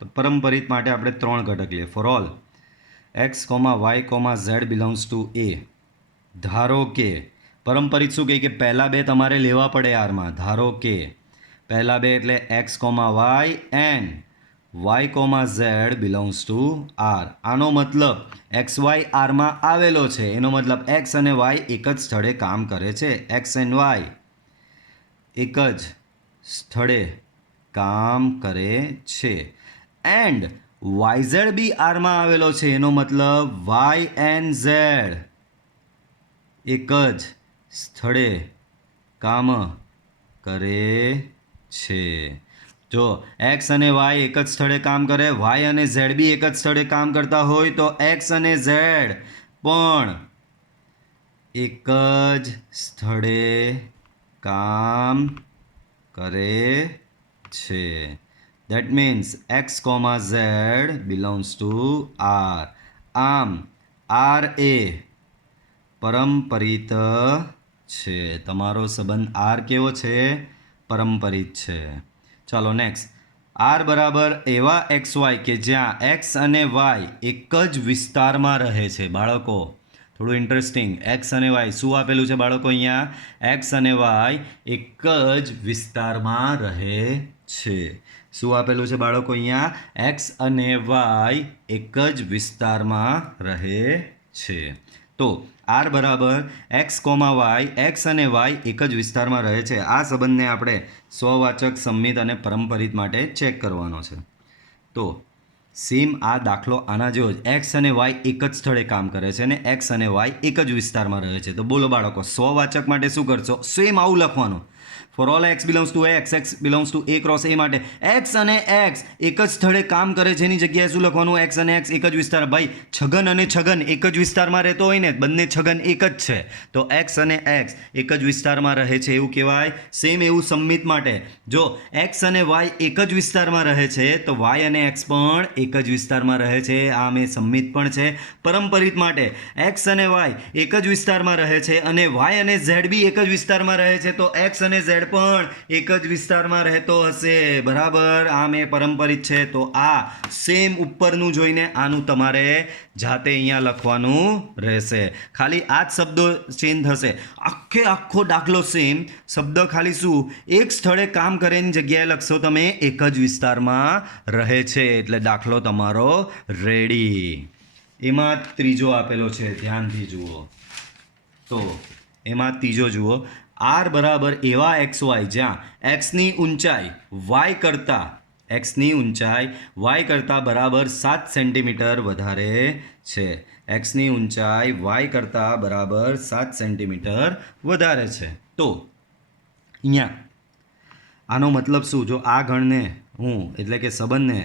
તો પરંપરિત માટે આપણે 3 ઘટક લઈએ. For all x comma Y comma Z belongs to A. ધારો કે પરંપરિત શું કહે કે પહેલા બે તમારે લેવા પડે આરમાં. ધારો કે પહેલા બે એટલે X comma Y and Y comma Z belongs to R. આનો મતલબ એક્સ વાય આરમાં આવેલો છે, એનો મતલબ એક્સ અને વાય એક જ સ્થળે કામ કરે છે. એક્સ એન્ડ વાય એક જ સ્થળે કામ કરે છે. એન્ડ વાય ઝેડ બી આરમાં આવેલો છે, એનો મતલબ વાય એન્ડ ઝેડ એક જ સ્થળે કામ કરે છે. જો એક્સ અને વાય એક જ સ્થળે કામ કરે, વાય અને ઝેડ બી એક જ સ્થળે કામ કરતા હોય તો એક્સ અને ઝેડ પણ એક જ સ્થળે કામ કરે છે. That means x, z belongs to R. આમ R એ પરંપરિત છે. તમારો સંબંધ R કેવો છે? પરંપરિત છે. ચાલો નેક્સ્ટ. R બરાબર એવા એક્સ વાય કે જ્યાં એક્સ અને વાય એક જ વિસ્તારમાં રહે છે. બાળકો થોડું ઇન્ટરેસ્ટિંગ. એક્સ અને વાય શું આપેલું છે બાળકો? અહીંયા એક્સ અને વાય એક જ વિસ્તારમાં રહે છે. શું આપેલું છે બાળકો? અહીંયા એક્સ અને વાય એક જ વિસ્તારમાં રહે છે. તો આર બરાબર એક્સ કોમા વાય, એક્સ અને વાય એક જ વિસ્તારમાં રહે છે. આ સંબંધને આપણે સ્વવાચક, સંમિત અને પરંપરિત માટે ચેક કરવાનો છે. તો સેમ આ દાખલો આના જેવો જ. એક્સ અને વાય એક જ સ્થળે કામ કરે છે અને એક્સ અને વાય એક જ વિસ્તારમાં રહે છે. તો બોલો બાળકો સ્વવાચક માટે શું કરશો? સેમ આવું લખવાનું. For all x belongs to x, x belongs to A cross A માટે એક્સ અને એક્સ એક જ સ્થળે કામ કરે છે એની જગ્યાએ શું લખવાનું? એક્સ અને એક્સ એક જ વિસ્તાર. ભાઈ છગન અને છગન એક જ વિસ્તારમાં રહેતો હોય ને, બંને છગન એક જ છે તો એક્સ અને એક્સ એક જ વિસ્તારમાં રહે છે એવું કહેવાય. સેમ એવું સંમિત માટે જો એક્સ અને વાય એક જ વિસ્તારમાં રહે છે તો વાય અને એક્સ પણ એક જ વિસ્તારમાં રહે છે. આમ એ સંમિત પણ છે. પરંપરિત માટે એક્સ અને વાય એક જ વિસ્તારમાં રહે છે અને વાય અને ઝેડ બી એક જ વિસ્તારમાં રહે છે તો એક્સ અને ઝેડ પણ એક જ વિસ્તારમાં રહેતો હશે, બરાબર. આ મેં પરંપરિત છે, તો આ સેમ ઉપરનું જોઈને આનું તમારે જાતે અહીંયા લખવાનું રહેશે. ખાલી આ જ શબ્દો ચેન્જ થશે, આખો દાખલો સેમ, શબ્દ ખાલી શું એક સ્થળે કામ કરેની જગ્યાએ લખશો તમે, એક જ વિસ્તારમાં રહે છે, એટલે દાખલો તમારો રેડી. એમાં ત્રીજો આપેલો છે, ધ્યાનથી જુઓ. તો એમાં ત્રીજો જુઓ, આર બરાબર એવા એક્સ વાય જ્યાં એક્સની ઊંચાઈ વાય કરતાં બરાબર 7 સેન્ટીમીટર વધારે છે. એક્સની ઊંચાઈ વાય કરતાં બરાબર 7 સેન્ટીમીટર વધારે છે. તો અહીંયા આનો મતલબ શું? જો આ ગણને હું એટલે કે સંબંધને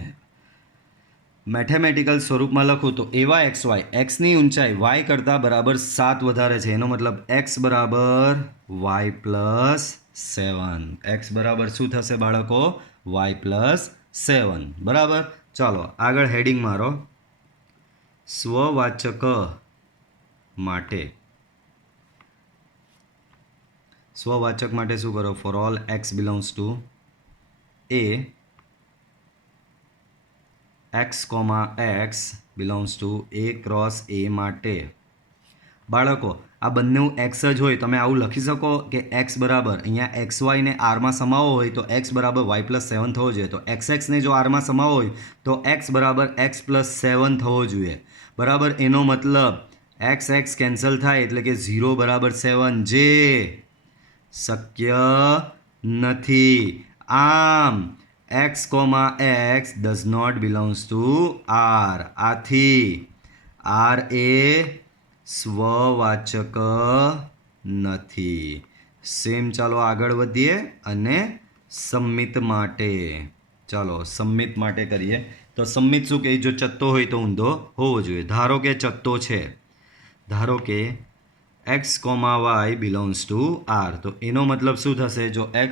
મેથેમેટિકલ સ્વરૂપમાં લખું તો એવા એક્સ વાય, એક્સની ઊંચાઈ વાય કરતાં બરાબર 7 વધારે છે, એનો મતલબ એક્સ બરાબર વાય પ્લસ 7. એક્સ બરાબર શું થશે બાળકો? વાય પ્લસ 7, બરાબર. ચાલો આગળ હેડિંગ મારો, સ્વવાચક માટે. સ્વવાચક માટે શું કરો? Four all x belongs to A, x, x belongs to a cross a માટે. બાળકો આ બંને એક્સ જ હોય, તમે આવું લખી શકો કે એક્સ બરાબર અહીંયા એક્સ વાયને આરમાં સમાવો હોય તો એક્સ બરાબર વાય પ્લસ 7 થવો જોઈએ. તો એક્સ એક્સને જો આરમાં સમાવો હોય તો એક્સ બરાબર એક્સ પ્લસ 7 થવો જોઈએ, બરાબર. એનો મતલબ એક્સ એક્સ કેન્સલ થાય એટલે કે 0 બરાબર 7, જે શક્ય નથી. આમ x, x does not belongs to R. આથી R એ સ્વવાચક નથી. સેમ. ચાલો આગળ વધીએ અને સંમિત માટે. ચાલો સંમિત માટે કરીએ. તો સંમિત શું કહે? જો ચત્તો હોય તો ઊંધો હોવો જોઈએ. ધારો કે ચત્તો છે, ધારો કે x, y belongs to R. તો એનો મતલબ શું થશે? જો x,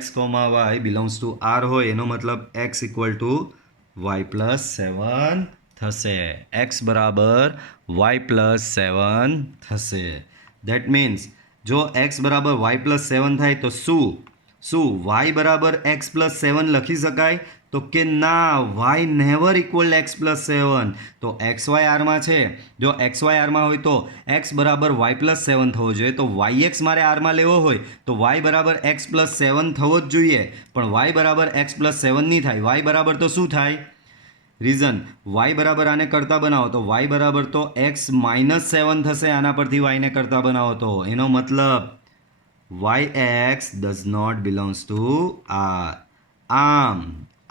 y belongs to R હોય એનો મતલબ x equal to Y plus 7 થશે. x બરાબર વાય પ્લસ 7 થશે. દેટ મીન્સ જો x બરાબર વાય પ્લસ 7 થાય તો શું y બરાબર x પ્લસ 7 લખી શકાય? તો કે ના, y never equal x plus 7. તો એક્સ વાય આરમાં છે, જો એક્સ વાય આરમાં હોય તો x બરાબર વાય પ્લસ 7 થવો જોઈએ. તો વાય એક્સ મારે આરમાં લેવો હોય તો y બરાબર x પ્લસ 7 થવો જ જોઈએ, પણ y બરાબર x પ્લસ 7 નહીં થાય. y બરાબર તો શું થાય? રીઝન y બરાબર આને કરતા બનાવો તો y બરાબર તો x માઇનસ 7 થશે. આના પરથી y ને કરતા બનાવો તો એનો મતલબ yx does not belongs to R. આમ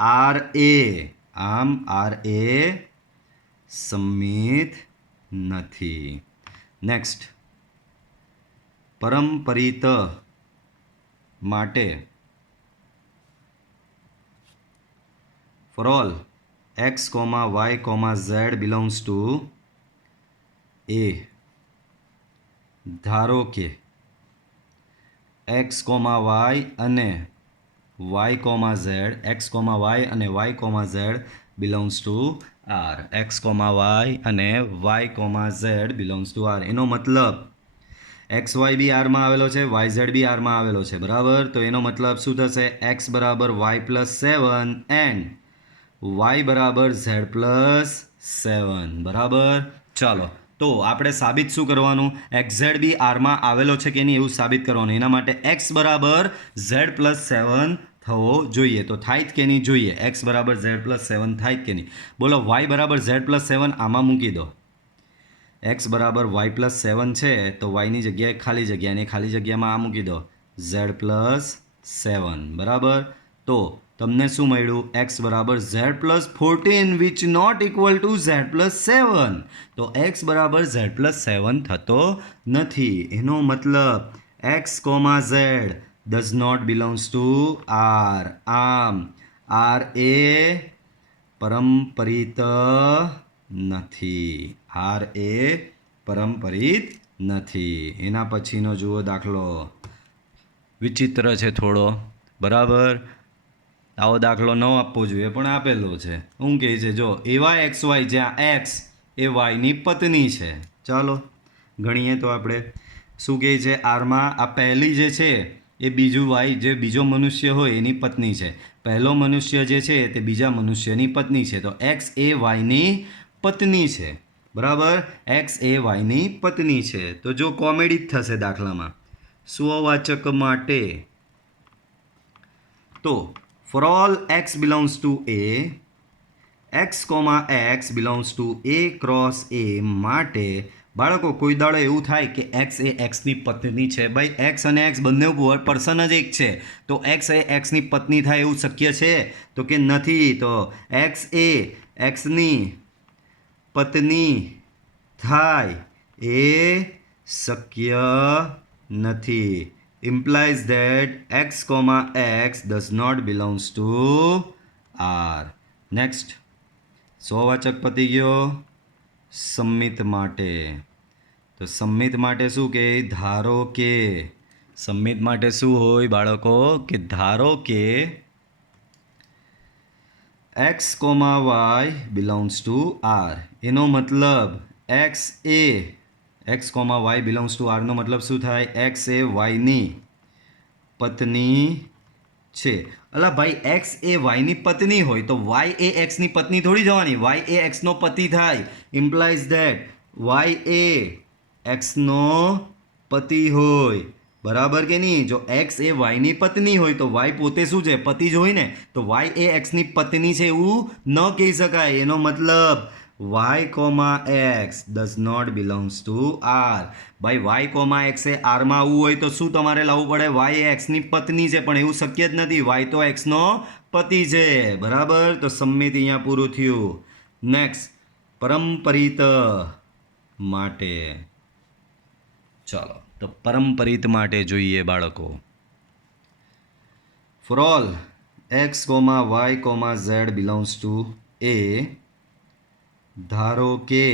R એ સંમિત નથી. નેક્સ્ટ, પરંપરિત માટે. Four all x, y, z belongs to A. ધારો કે x, y અને y, z, x, y અને y, z belongs to R. x, y અને y, z belongs to R. એનો મતલબ એક્સ વાય બી આરમાં આવેલો છે, વાય ઝેડ બી આરમાં આવેલો છે, બરાબર. તો એનો મતલબ શું થશે? એક્સ બરાબર વાય પ્લસ 7 એન્ડ વાય બરાબર ઝેડ પ્લસ 7, બરાબર. ચાલો તો આપણે સાબિત શું કરવાનું? એક્સ ઝેડ બી આરમાં આવેલો છે કે નહીં એવું સાબિત કરવાનું. એના માટે એક્સ બરાબર ઝેડ પ્લસ 7 થવો જોઈએ. તો થાય જ કે નહીં જોઈએ. એક્સ બરાબર ઝેડ પ્લસ 7 થાય જ કે નહીં? બોલો. વાય બરાબર ઝેડ પ્લસ 7 આમાં મૂકી દો. એક્સ બરાબર વાય પ્લસ 7 છે તો વાયની જગ્યાએ ખાલી જગ્યા, અને ખાલી જગ્યામાં આ મૂકી દો ઝેડ પ્લસ 7, બરાબર. તો તમને શું મળ્યું? એક્સ બરાબર Z plus 14 which not equal to Z plus 7. તો એક્સ બરાબર ઝેડ પ્લસ 7 થતો નથી. એનો મતલબ X, Z does not belongs to R. આમ આર એ પરંપરિત નથી. આર એ પરંપરિત નથી. એના પછીનો જુઓ દાખલો, વિચિત્ર છે થોડો, બરાબર. આવો દાખલો ન આપવો જોઈએ પણ આપેલો છે. શું કહે છે? જો એવા એક્સ વાય જ્યાં એક્સ એ વાયની પત્ની છે. ચાલો ગણીએ તો આપણે શું કહે છે? આરમાં આ પહેલી જે છે એ બીજું વાય જે બીજો મનુષ્ય હોય એની પત્ની છે. પહેલો મનુષ્ય જે છે તે બીજા મનુષ્યની પત્ની છે. તો એક્સ એ વાયની પત્ની છે. બરાબર, એક્સ એ વાયની પત્ની છે. તો જો કોમેડી જ થશે દાખલામાં. સ્વવાચક માટે તો for all x belongs to A, x comma x belongs to A cross A માટે બાળકો કોઈ દાડો એવું થાય કે એક્સ એ એક્સની પત્ની છે. ભાઈ એક્સ અને એક્સ બંને પર્સન જ એક છે, તો એક્સ એ એક્સની પત્ની થાય એવું શક્ય છે? તો કે નથી. તો એક્સ એ એક્સની પત્ની થાય એ શક્ય નથી. implies that x comma x does not belongs to R. Next, સ્વવાચક પતી ગયો. સંમિત માટે તો સંમિત માટે શું કે ધારો કે, સંમિત માટે શું હોય બાળકો કે ધારો કે x comma Y belongs to R. એનો મતલબ x comma Y belongs to આરનો મતલબ શું થાય? એક્સ એ વાયની પત્ની છે. અલા ભાઈ એક્સ એ વાયની પત્ની હોય તો વાય એ એક્સની પત્ની થોડી જવાની. વાય એ એક્સનો પતિ થાય. ઇમ્પ્લાઇઝ ધેટ વાય એ એક્સનો પતિ હોય. બરાબર કે નહીં? જો એક્સ એ વાયની પત્ની હોય તો વાય પોતે શું છે? પતિ જ હોય ને. તો વાય એ એક્સની પત્ની છે એવું ન કહી શકાય. એનો મતલબ Y comma x does not belongs to R. ભાઈ વાય કોમા એક્સ એ આરમાં આવવું હોય તો શું તમારે લાવવું પડે? વાય એ એક્સની પત્ની છે, પણ એવું શક્ય જ નથી. વાય તો એક્સનો પતિ છે. બરાબર, તો સંમિત અહીંયા પૂરું થયું. નેક્સ્ટ, પરંપરિત માટે. ચાલો, તો પરંપરિત માટે જોઈએ બાળકો. For all x comma Y comma Z belongs to A, ધારો કે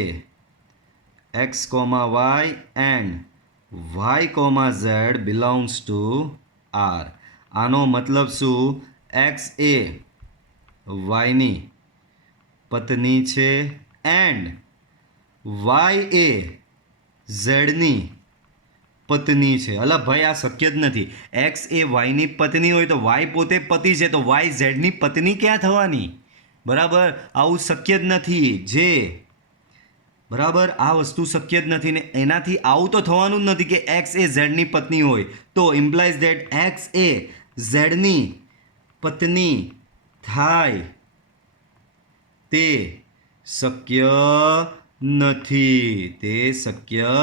x comma Y and Y comma Z belongs to R. આનો મતલબ શું? એક્સ એ વાયની પત્ની છે એન્ડ વાય એ ઝેડની પત્ની છે. અલા ભાઈ આ શક્ય જ નથી. એક્સ એ વાયની પત્ની હોય તો વાય પોતે પતિ છે, તો વાય ઝેડની પત્ની ક્યાં થવાની? બરાબર, આવું શક્ય જ નથી. જે બરાબર આ વસ્તુ શક્ય જ નથી ને એનાથી આવું તો થવાનું જ નથી કે એક્સ એ ઝેડની પત્ની હોય. તો ઇમ્પ્લાઇઝ ધેટ એક્સ એ ઝેડની પત્ની થાય તે શક્ય નથી. તે શક્ય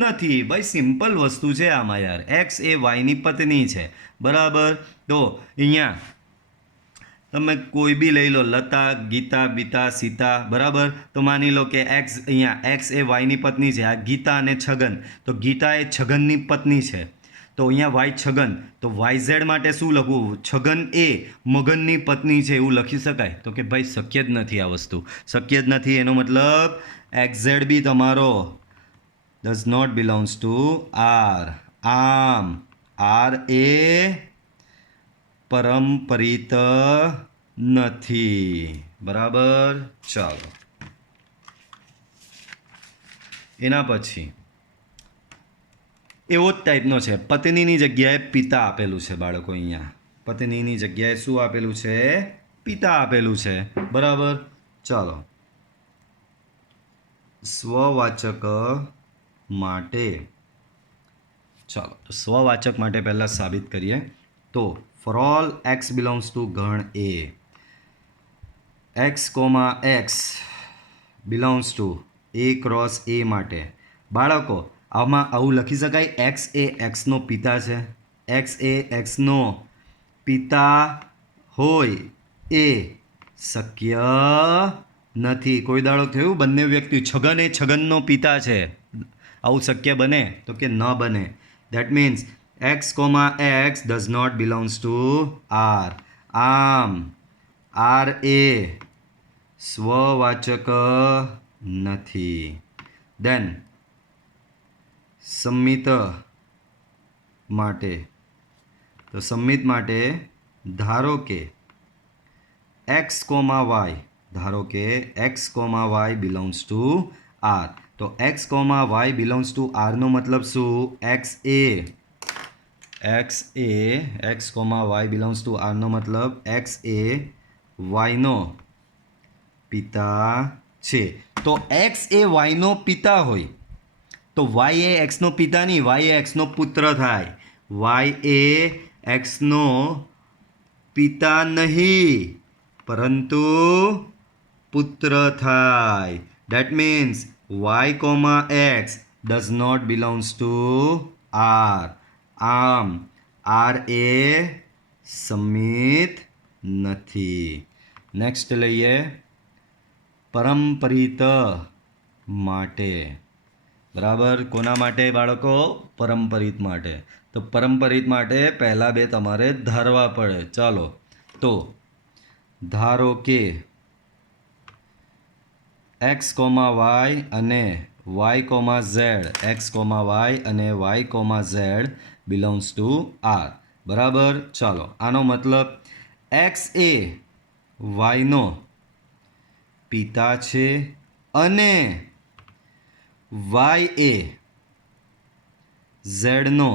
નથી. ભાઈ સિમ્પલ વસ્તુ છે આમાં યાર. એક્સ એ વાયની પત્ની છે. બરાબર, તો અહીંયા તમે કોઈ બી લઈ લો, લતા, ગીતા, બીતા, સીતા. બરાબર, તો માની લો કે એક્સ અહીંયા એક્સ એ વાયની પત્ની છે. આ ગીતા અને છગન, તો ગીતા એ છગનની પત્ની છે. તો અહીંયા વાય છગન, તો વાય ઝેડ માટે શું લખવું? છગન એ મગનની પત્ની છે એવું લખી શકાય? તો કે ભાઈ શક્ય જ નથી. આ વસ્તુ શક્ય જ નથી. એનો મતલબ એક્સ ઝેડ બી તમારો does not belongs to R. આમ આર એ પરંપરિત નથી. બરાબર, ચાલો એના પછી એવો જ ટાઈપનો છે. પત્નીની જગ્યાએ પિતા આપેલું છે બાળકો. અહીંયા પત્નીની જગ્યાએ શું આપેલું છે? પિતા આપેલું છે. બરાબર, ચાલો સ્વવાચક માટે. ચાલો તો સ્વવાચક માટે પહેલાં સાબિત કરીએ. તો for all x belongs to ગણ A, x comma x belongs to A cross A માટે બાળકો આમાં આવું લખી શકાય? એક્સ એ એક્સનો પિતા છે. એક્સ એ એક્સનો પિતા હોય એ શક્ય નથી. કોઈ દાડો થયું બંને વ્યક્તિ છગન એ છગનનો પિતા છે, આવું શક્ય બને? તો કે ન બને. That means x comma x does not belongs to R. આમ આર એ સ્વવાચક નથી. દેન સંમિત માટે, તો સંમિત માટે ધારો કે એક્સ કોમા વાય, ધારો કે x comma Y belongs to R. તો x comma Y belongs to આરનો મતલબ શું? એક્સ एक्स ए x comma y belongs to R नो मतलब एक्स ए वाय नो पिता छे। तो एक्स ए वाय नो पिता होय तो वाय ए एक्स नो पिता नहीं, वाय ए एक्स नो पुत्र थाय। वाय ए एक्स नो पिता नहीं परंतु पुत्र थाय। That means y comma x does not belongs to R. આમ R એ સમિત નથી. નેક્સ્ટ લઈએ પરંપરિત માટે. બરાબર, કોના માટે બાળકો? પરંપરિત માટે. તો પરંપરિત માટે પહેલા બે તમારે ધારવા પડે. ચાલો તો ધારો કે एक्स कोमा वाय अने y comma z, x comma y अने y comma z belongs to R. बराबर. चलो आनो मतलब एक्स ए वाय नो पिता छे अने वाय ए जेड नो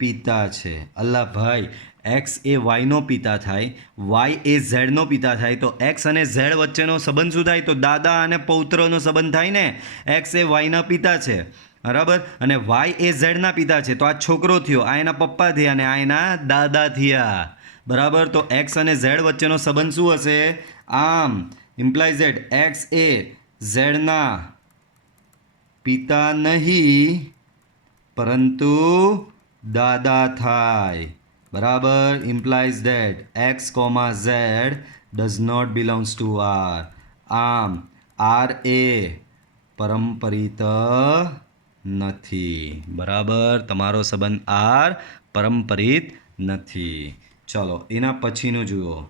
पिता छे. अल्ला भाई, एक्स ए वाय नो पिता थाय, वाय ए जेड नो पिता थाय तो एक्स अने जेड वच्चेनो संबंध शुं थाय? तो दादा अने पौत्रनो संबंध थाय ने. एक्स ए वाय ना पिता छे बराबर अने वाय ए जेड ना पिता छे तो आ छोकरो थयो, आ एना पप्पा थया अने आ एना दादा थया. बराबर. तो एक्स अने जेड वच्चेनो संबंध शुं हशे? आम इम्प्लाइज दैट एक्स ए जेड ना पिता नहीं परंतु दादा थाय. बराबर. Implies that x comma z does not belongs to R. आम आर ए परम्परित નથી. બરાબર. તમારો સંબંધ આર પરંપરિત નથી. ચલો એના પછીનું જુઓ.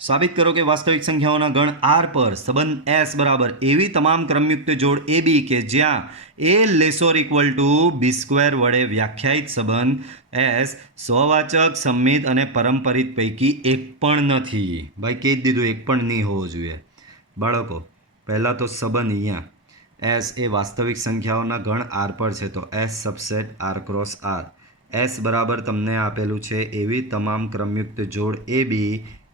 साबित करो कि वास्तविक संख्याओं गण आर पर संबंध एस बराबर एवी तमाम क्रमयुक्त जोड़ ए बी के ज्यां ए लेसोर इक्वल टू बी स्क्वेर वडे व्याख्यायित संबंध एस स्ववाचक सम्मित अने परंपरित पैकी एक पण नथी. भाई कही दीधुं एक पण नहीं होवो जोईए. बाळको पहला तो संबंध अहींया एस ए वास्तविक संख्याओं गण आर पर है तो S subset R cross R. S बराबर तमने आपेलू है एवी तमाम क्रमयुक्त जोड़ ए बी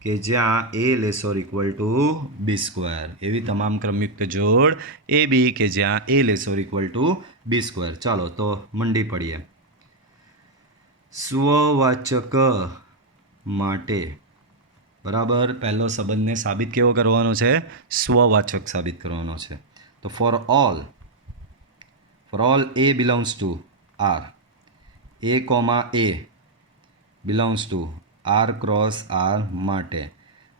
કે જ્યાં એ less or equal to B square. એવી તમામ ક્રમયુક્ત જોડ એ બી કે જ્યાં એ less or equal to B square. ચાલો તો મંડી પડીએ. સ્વવાચક માટે બરાબર પહેલો સંબંધને સાબિત કેવો કરવાનો છે? સ્વવાચક સાબિત કરવાનો છે. તો for all A belongs to R, a comma A belongs to R cross R માટે.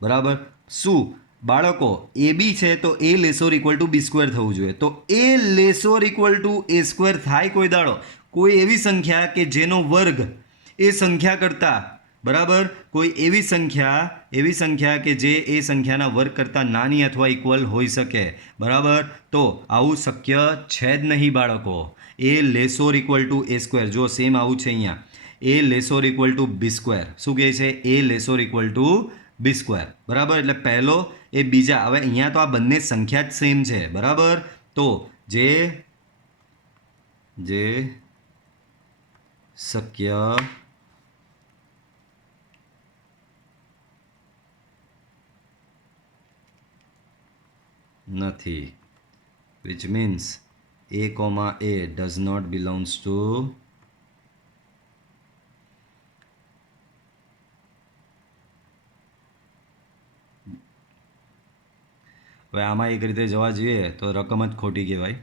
બરાબર. શું બાળકો એ બી છે તો a less or equal to B square થવું જોઈએ. તો a less or equal to A square થાય કોઈ દાડો? કોઈ એવી સંખ્યા કે જેનો વર્ગ એ સંખ્યા કરતાં બરાબર કોઈ એવી સંખ્યા કે જે એ સંખ્યાના વર્ગ કરતાં નાની અથવા ઇક્વલ હોઈ શકે. બરાબર. તો આવું શક્ય છે જ નહીં બાળકો. એ less or equal to A square જો સેમ આવું છે અહીંયા ए लेसोर इक्वल टू बी स्क्वेर. शू कहे छे? ए लेसोर इक्वल टू बी स्क्वेर. बराबर. एटले पहलो ए बीजा. हवे अहींया तो आ बंने संख्या ज सेम छे. बराबर. तो जे शक्य નથી which means a comma a does not belongs to હવે આમાં એક રીતે જોવા જઈએ તો રકમ જ ખોટી કહેવાય.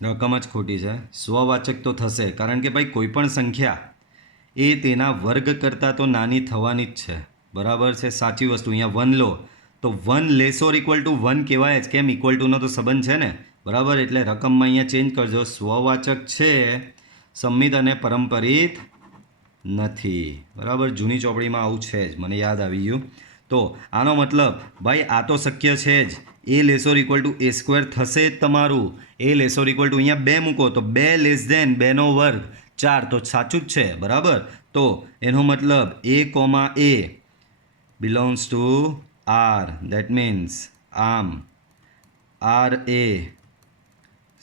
રકમ જ ખોટી છે. સ્વવાચક તો થશે કારણ કે ભાઈ કોઈ પણ સંખ્યા એ તેના વર્ગ કરતાં તો નાની થવાની જ છે. બરાબર છે. સાચી વસ્તુ. અહીંયા 1 લો તો 1 લેસોર ઇક્વલ ટુ 1 કહેવાય જ. કેમ? ઇક્વલ ટુનો તો સંબંધ છે ને. બરાબર. એટલે રકમમાં અહીંયા ચેન્જ કરજો. સ્વવાચક છે સંમિત અને પરંપરિત નથી. બરાબર. જૂની ચોપડીમાં આવું છે જ. મને યાદ આવી ગયું. તો આનો મતલબ ભાઈ આ તો શક્ય છે જ. એ less or equal to A square થશે જ તમારું. એ લેસોર ઇક્વલ ટુ અહીંયા 2 મૂકો તો 2 લેસ ધેન 2નો વર્ગ 4 તો સાચું જ છે. બરાબર. તો એનો મતલબ A comma A belongs to R. That means આમ આર એ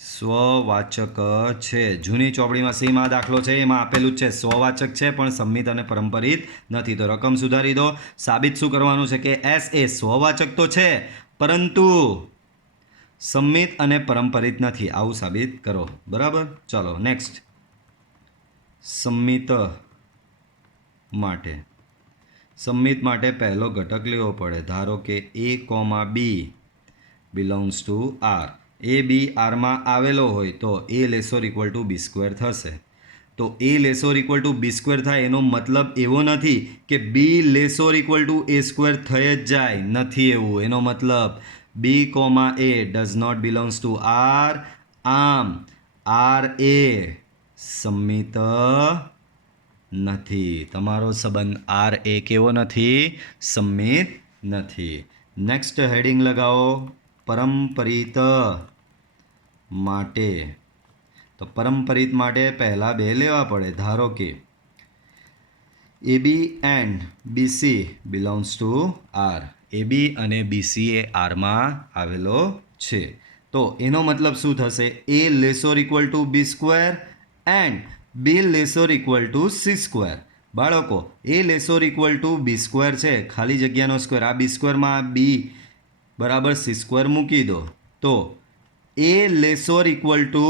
સ્વવાચક છે. જૂની ચોપડીમાં સેમ આ દાખલો છે, એમાં આપેલું જ છે સ્વવાચક છે પણ સંમિત અને પરંપરિત નથી. તો રકમ સુધારી દો. સાબિત શું કરવાનું છે કે એસ એ સ્વવાચક તો છે પરંતુ સંમિત અને પરંપરિત નથી, આવું સાબિત કરો. બરાબર, ચાલો નેક્સ્ટ. સંમિત માટે પહેલો ઘટક લેવો પડે. ધારો કે A, B belongs to R. A B આરમાં આવેલો હોય તો A less or equal to B square થશે. તો A less or equal to B square થાય એનો મતલબ એવો નથી કે B less or equal to A square થઈ જ જાય, નથી એવું. એનો મતલબ B, A does not belongs to R. આમ R એ સંમિત નથી. તમારો સંબંધ R એ કેવો નથી? સંમિત નથી. નેક્સ્ટ હેડિંગ લગાવો, પરંપરિત માટે. તો પરંપરિત માટે પહેલા બે લેવા પડે. ધારો કે AB and BC belongs to R. AB અને BC એ આરમાં આવેલો છે. તો એનો મતલબ શું થશે? A less or equal to B square and B less or equal to C square. બાળકો, A less or equal to B square છે, ખાલી જગ્યાનો સ્ક્વેર. આ બી સ્ક્વેરમાં બી બરાબર સી સ્ક્વેર મૂકી દો. તો A લેસોર ઇક્વલ ટુ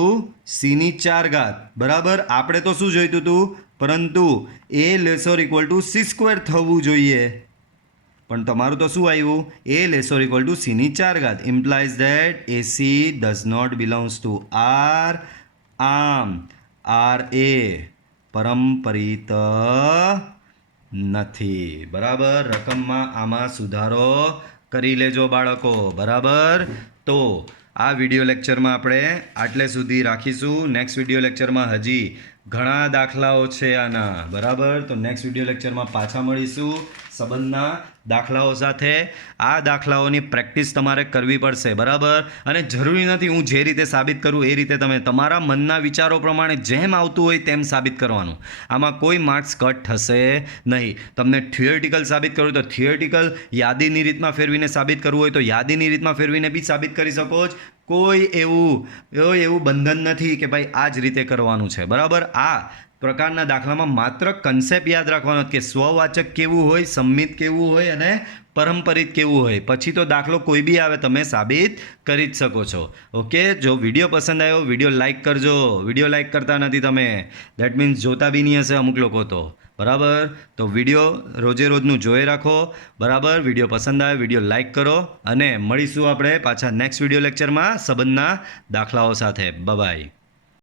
સીની 4 ઘાત. બરાબર, આપણે તો શું જોઈતું હતું? પરંતુ A less or equal to C square થવું જોઈએ, પણ તમારું તો શું આવ્યું? A લેસોર ઇક્વલ ટુ સીની 4 ઘાત. Implies that AC does not belongs to R. આમ R એ પરંપરિત નથી. બરાબર, રકમમાં આમાં સુધારો કરી લેજો બાળકો. બરાબર, તો આ વિડીયો લેક્ચરમાં આપણે આટલે સુધી રાખીશું. નેક્સ્ટ વિડીયો લેક્ચરમાં હજી ઘણા દાખલાઓ છે આના. બરાબર, તો નેક્સ્ટ વિડીયો લેક્ચરમાં પાછા મળીશું સંબંધના દાખલાઓ સાથે. આ દાખલાઓની પ્રેક્ટિસ તમારે કરવી પડશે. બરાબર, અને જરૂરી નથી હું જે રીતે સાબિત કરું એ રીતે તમે તમારા મનના વિચારો પ્રમાણે જેમ આવતું હોય તેમ સાબિત કરવાનું. આમાં કોઈ માર્ક્સ કટ થશે નહીં. તમને થિયોરિટિકલ સાબિત કરવું તો થિયોરિટિકલ, યાદીની રીતમાં ફેરવીને સાબિત કરવું હોય તો યાદીની રીતમાં ફેરવીને બી સાબિત કરી શકો છો. કોઈ એવું બંધન નથી કે ભાઈ આ જ રીતે કરવાનું છે. બરાબર, આ પ્રકારના દાખલામાં માત્ર કન્સેપ્ટ યાદ રાખવાનો કે સ્વવાચક કેવું હોય, સંમિત કેવું હોય અને પરંપરિત કેવું હોય. પછી તો દાખલો કોઈ બી આવે તમે સાબિત કરી જ શકો છો. ઓકે, જો વિડીયો પસંદ આવ્યો વિડીયો લાઇક કરજો. વિડીયો લાઇક કરતા નથી તમે, દેટ મીન્સ જોતા બી નહીં હશે અમુક લોકો તો. બરાબર, તો વિડીયો રોજે રોજનું જોઈ રાખો. બરાબર, વિડીયો પસંદ આવે વિડીયો લાઇક કરો અને મળીશું આપણે પાછા નેક્સ્ટ વિડીયો લેક્ચરમાં સંબંધના દાખલાઓ સાથે. બાય.